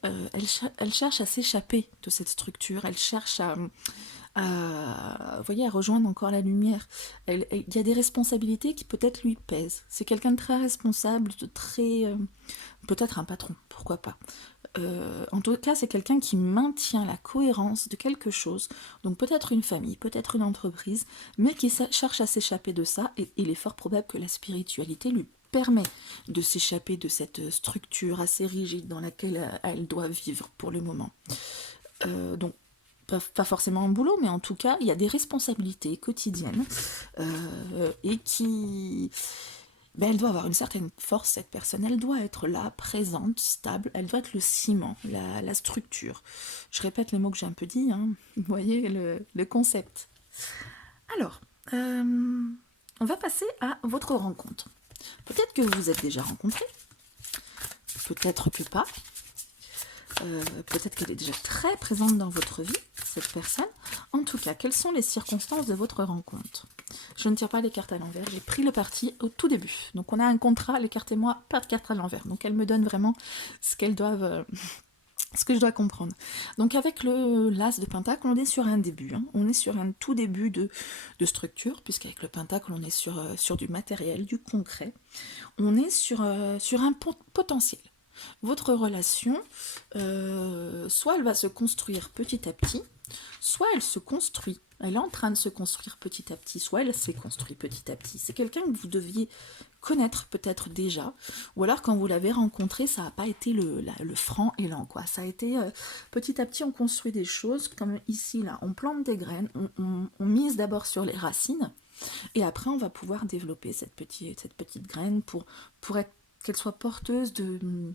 elle cherche à s'échapper de cette structure, elle cherche vous voyez, à rejoindre encore la lumière. Il y a des responsabilités qui peut-être lui pèsent. C'est quelqu'un de très responsable, de très... peut-être un patron, pourquoi pas. En tout cas, c'est quelqu'un qui maintient la cohérence de quelque chose. Donc peut-être une famille, peut-être une entreprise, mais qui cherche à s'échapper de ça. Et il est fort probable que la spiritualité lui permet de s'échapper de cette structure assez rigide dans laquelle elle doit vivre pour le moment. Donc pas forcément un boulot, mais en tout cas, il y a des responsabilités quotidiennes et qui... Ben, elle doit avoir une certaine force, cette personne. Elle doit être là, présente, stable. Elle doit être le ciment, la structure. Je répète les mots que j'ai un peu dit, hein. Vous voyez le concept. Alors, on va passer à votre rencontre. Peut-être que vous vous êtes déjà rencontrés, peut-être que pas. Peut-être qu'elle est déjà très présente dans votre vie, cette personne. En tout cas, quelles sont les circonstances de votre rencontre? Je ne tire pas les cartes à l'envers, j'ai pris le parti au tout début. Donc on a un contrat, les cartes et moi, pas de cartes à l'envers. Donc elles me donnent vraiment ce qu'elles doivent... ce que je dois comprendre. Donc avec le l'as de pentacle, on est sur un début, hein. On est sur un tout début de structure, puisqu'avec le pentacle, on est sur du matériel, du concret. On est sur un potentiel. Votre relation, soit elle va se construire petit à petit, soit elle se construit. Elle est en train de se construire petit à petit, soit elle s'est construite petit à petit. C'est quelqu'un que vous deviez connaître peut-être déjà, ou alors quand vous l'avez rencontré, ça n'a pas été le franc élan, quoi. Ça a été petit à petit, on construit des choses, comme ici, là, on plante des graines, on mise d'abord sur les racines, et après on va pouvoir développer cette petite graine pour être qu'elle soit porteuse de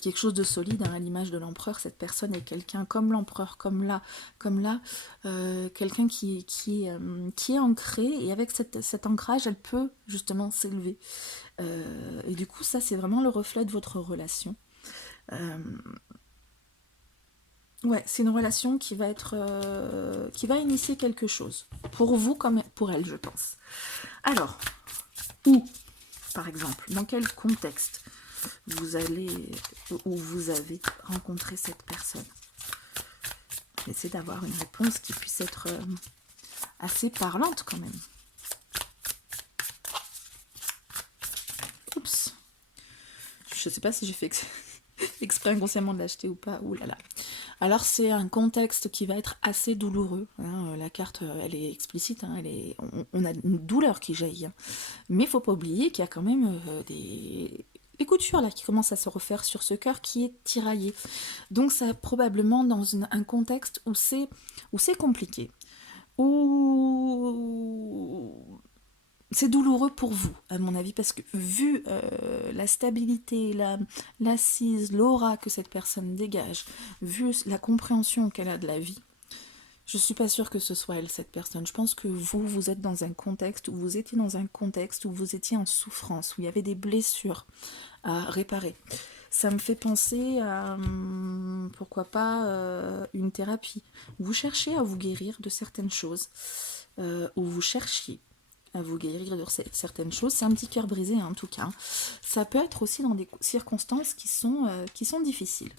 quelque chose de solide, hein, à l'image de l'empereur. Cette personne est quelqu'un comme l'empereur, comme là, quelqu'un qui est ancré, et avec cet ancrage, elle peut justement s'élever. Et du coup, ça, c'est vraiment le reflet de votre relation. Ouais, c'est une relation qui va qui va initier quelque chose, pour vous comme pour elle, je pense. Alors, où, par exemple, dans quel contexte vous avez rencontré cette personne? J'essaie d'avoir une réponse qui puisse être assez parlante quand même. Oups. Je ne sais pas si j'ai fait exprès inconsciemment de l'acheter ou pas. Ouh là là. Alors c'est un contexte qui va être assez douloureux, hein. La carte, elle est explicite, hein. On a une douleur qui jaillit, hein. Mais il ne faut pas oublier qu'il y a quand même des coutures là qui commencent à se refaire sur ce cœur qui est tiraillé. Donc ça probablement dans un contexte où c'est compliqué, où c'est douloureux pour vous, à mon avis, parce que vu la stabilité, l'assise, l'aura que cette personne dégage, vu la compréhension qu'elle a de la vie, je suis pas sûre que ce soit elle, cette personne. Je pense que vous êtes dans un contexte, où vous étiez dans un contexte où vous étiez en souffrance, où il y avait des blessures à réparer. Ça me fait penser à, pourquoi pas, une thérapie. Vous cherchez à vous guérir de certaines choses, ou vous cherchiez à vous guérir de certaines choses. C'est un petit cœur brisé, hein, en tout cas. Ça peut être aussi dans des circonstances qui sont difficiles.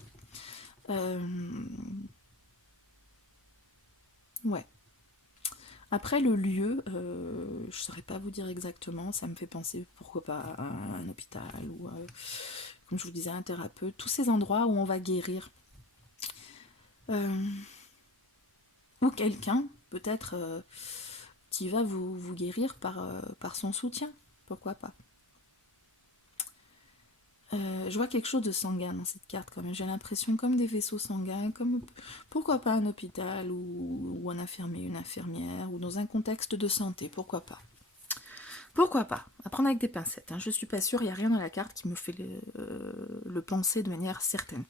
Ouais. Après, le lieu, je ne saurais pas vous dire exactement. Ça me fait penser, pourquoi pas, à un hôpital ou, comme je vous disais, un thérapeute. Tous ces endroits où on va guérir. Ou quelqu'un, peut-être, qui va vous guérir par son soutien. Pourquoi pas. Je vois quelque chose de sanguin dans cette carte quand même. J'ai l'impression comme des vaisseaux sanguins, comme pourquoi pas un hôpital ou un infirmier, une infirmière, ou dans un contexte de santé, pourquoi pas. Pourquoi pas. À prendre avec des pincettes, hein. Je suis pas sûre, il n'y a rien dans la carte qui me fait le penser de manière certaine.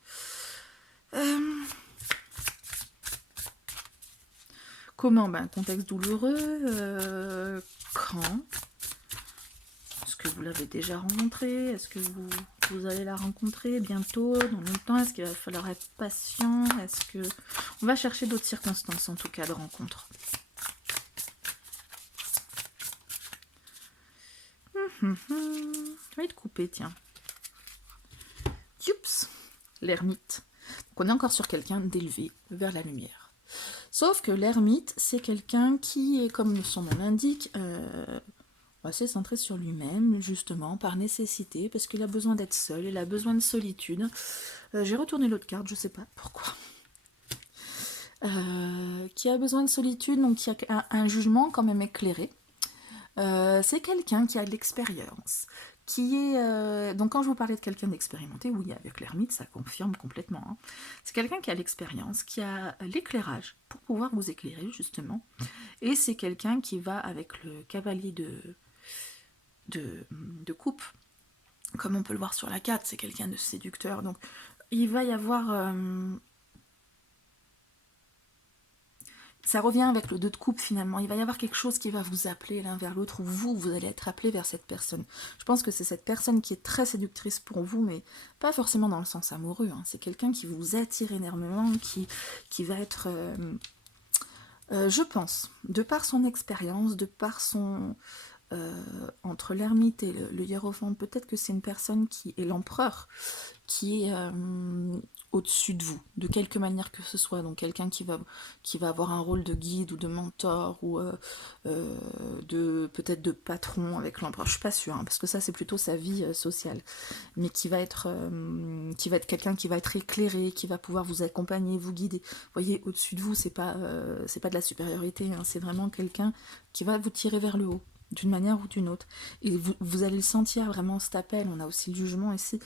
Comment? Un contexte douloureux. Quand? Est-ce que vous l'avez déjà rencontrée? Est-ce que vous allez la rencontrer bientôt, dans longtemps? Est-ce qu'il va falloir être patient? Est-ce que... On va chercher d'autres circonstances, en tout cas, de rencontre. Je vais être coupé, tiens. Youps, l'ermite. Donc on est encore sur quelqu'un d'élevé vers la lumière. Sauf que l'ermite, c'est quelqu'un qui est, comme son nom l'indique, assez centré sur lui-même, justement, par nécessité, parce qu'il a besoin d'être seul, il a besoin de solitude. J'ai retourné l'autre carte, je sais pas pourquoi. Qui a besoin de solitude, donc qui a un jugement quand même éclairé. C'est quelqu'un qui a de l'expérience, qui est... donc quand je vous parlais de quelqu'un d'expérimenté, oui, avec l'ermite, ça confirme complètement. Hein. C'est quelqu'un qui a l'expérience, qui a l'éclairage pour pouvoir vous éclairer, justement. Et c'est quelqu'un qui va avec le cavalier de coupe, comme on peut le voir sur la carte, c'est quelqu'un de séducteur. Donc il va y avoir... ça revient avec le 2 de coupe finalement. Il va y avoir quelque chose qui va vous appeler l'un vers l'autre, ou vous allez être appelé vers cette personne. Je pense que c'est cette personne qui est très séductrice pour vous, mais pas forcément dans le sens amoureux. Hein. C'est quelqu'un qui vous attire énormément, qui va être... je pense, de par son expérience, de par son... entre l'ermite et le hiérophante, peut-être que c'est une personne qui est l'empereur, qui est au-dessus de vous, de quelque manière que ce soit. Donc quelqu'un qui va avoir un rôle de guide ou de mentor, ou peut-être de patron avec l'empereur. Je suis pas sûre, hein, parce que ça c'est plutôt sa vie sociale. Mais qui va être quelqu'un qui va être éclairé, qui va pouvoir vous accompagner, vous guider. Vous voyez, au-dessus de vous, c'est pas de la supériorité, hein, c'est vraiment quelqu'un qui va vous tirer vers le haut, d'une manière ou d'une autre. Et vous allez le sentir vraiment, cet appel. On a aussi le jugement ici.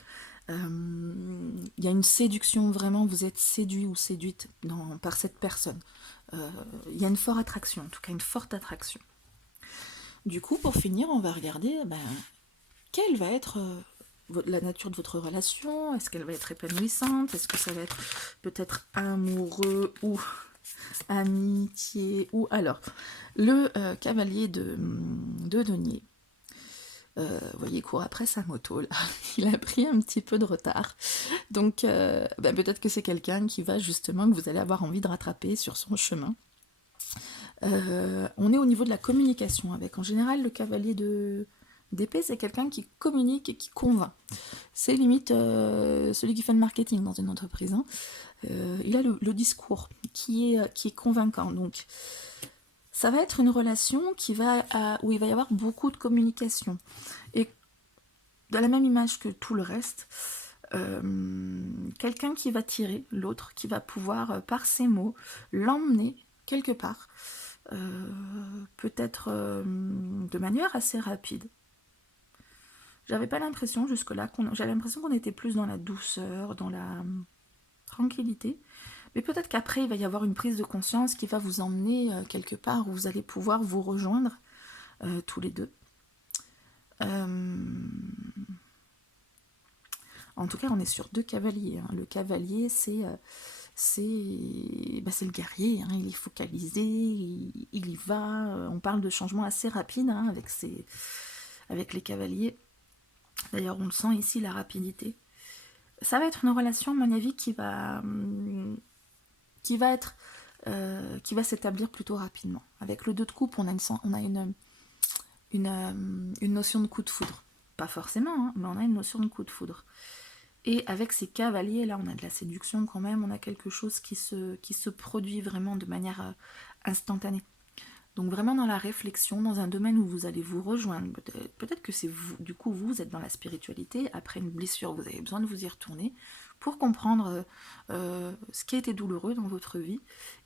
Il y a une séduction, vraiment, vous êtes séduit ou séduite par cette personne. Il y a une forte attraction, en tout cas une forte attraction. Du coup, pour finir, on va regarder quelle va être la nature de votre relation. Est-ce qu'elle va être épanouissante? Est-ce que ça va être peut-être amoureux ou amitié? Ou alors, le cavalier de denier. Vous voyez, il court après sa moto, là. Il a pris un petit peu de retard. Donc, peut-être que c'est quelqu'un qui va justement, que vous allez avoir envie de rattraper sur son chemin. On est au niveau de la communication avec. En général, le cavalier d'épée, c'est quelqu'un qui communique et qui convainc. C'est limite celui qui fait le marketing dans une entreprise. Hein. Il a le discours qui est convaincant. Donc, ça va être une relation où il va y avoir beaucoup de communication. Et dans la même image que tout le reste, quelqu'un qui va tirer l'autre, qui va pouvoir, par ses mots, l'emmener quelque part, peut-être de manière assez rapide. J'avais pas l'impression jusque-là, j'avais l'impression qu'on était plus dans la douceur, dans la tranquillité. Mais peut-être qu'après, il va y avoir une prise de conscience qui va vous emmener quelque part où vous allez pouvoir vous rejoindre tous les deux. En tout cas, on est sur 2 cavaliers. Hein. Le cavalier, c'est le guerrier. Hein. Il est focalisé, il y va. On parle de changements assez rapides hein, avec les cavaliers. D'ailleurs, on le sent ici, la rapidité. Ça va être une relation, à mon avis, qui va s'établir plutôt rapidement. Avec le 2 de coupe, on a une notion de coup de foudre. Pas forcément, hein, mais on a une notion de coup de foudre. Et avec ces cavaliers, là, on a de la séduction quand même, on a quelque chose qui se produit vraiment de manière instantanée. Donc vraiment dans la réflexion, dans un domaine où vous allez vous rejoindre. Peut-être que c'est vous, du coup, vous êtes dans la spiritualité, après une blessure, vous avez besoin de vous y retourner pour comprendre ce qui a été douloureux dans votre vie.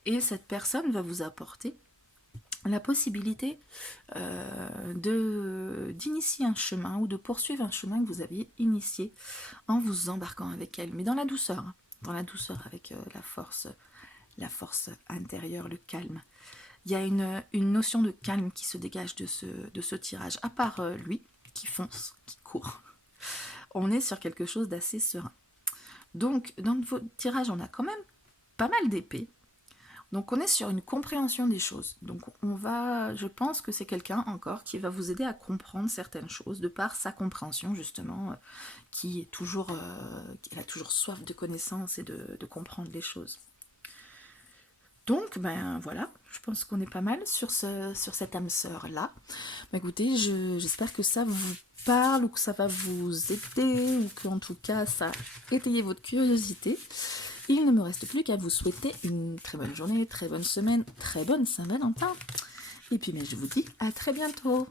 Et cette personne va vous apporter la possibilité d'initier un chemin ou de poursuivre un chemin que vous aviez initié en vous embarquant avec elle, mais dans la douceur, hein, avec la force intérieure, le calme. Il y a une notion de calme qui se dégage de ce tirage, à part lui qui fonce, qui court. On est sur quelque chose d'assez serein. Donc dans votre tirage, on a quand même pas mal d'épées. Donc on est sur une compréhension des choses. Donc je pense que c'est quelqu'un encore qui va vous aider à comprendre certaines choses de par sa compréhension justement, qui a toujours soif de connaissances et de comprendre les choses. Donc voilà, je pense qu'on est pas mal sur cette âme sœur là. Écoutez, j'espère que ça vous parle ou que ça va vous aider ou qu'en tout cas ça a étayé votre curiosité. Il ne me reste plus qu'à vous souhaiter une très bonne journée, très bonne semaine, très bonne Saint-Valentin. Et puis je vous dis à très bientôt.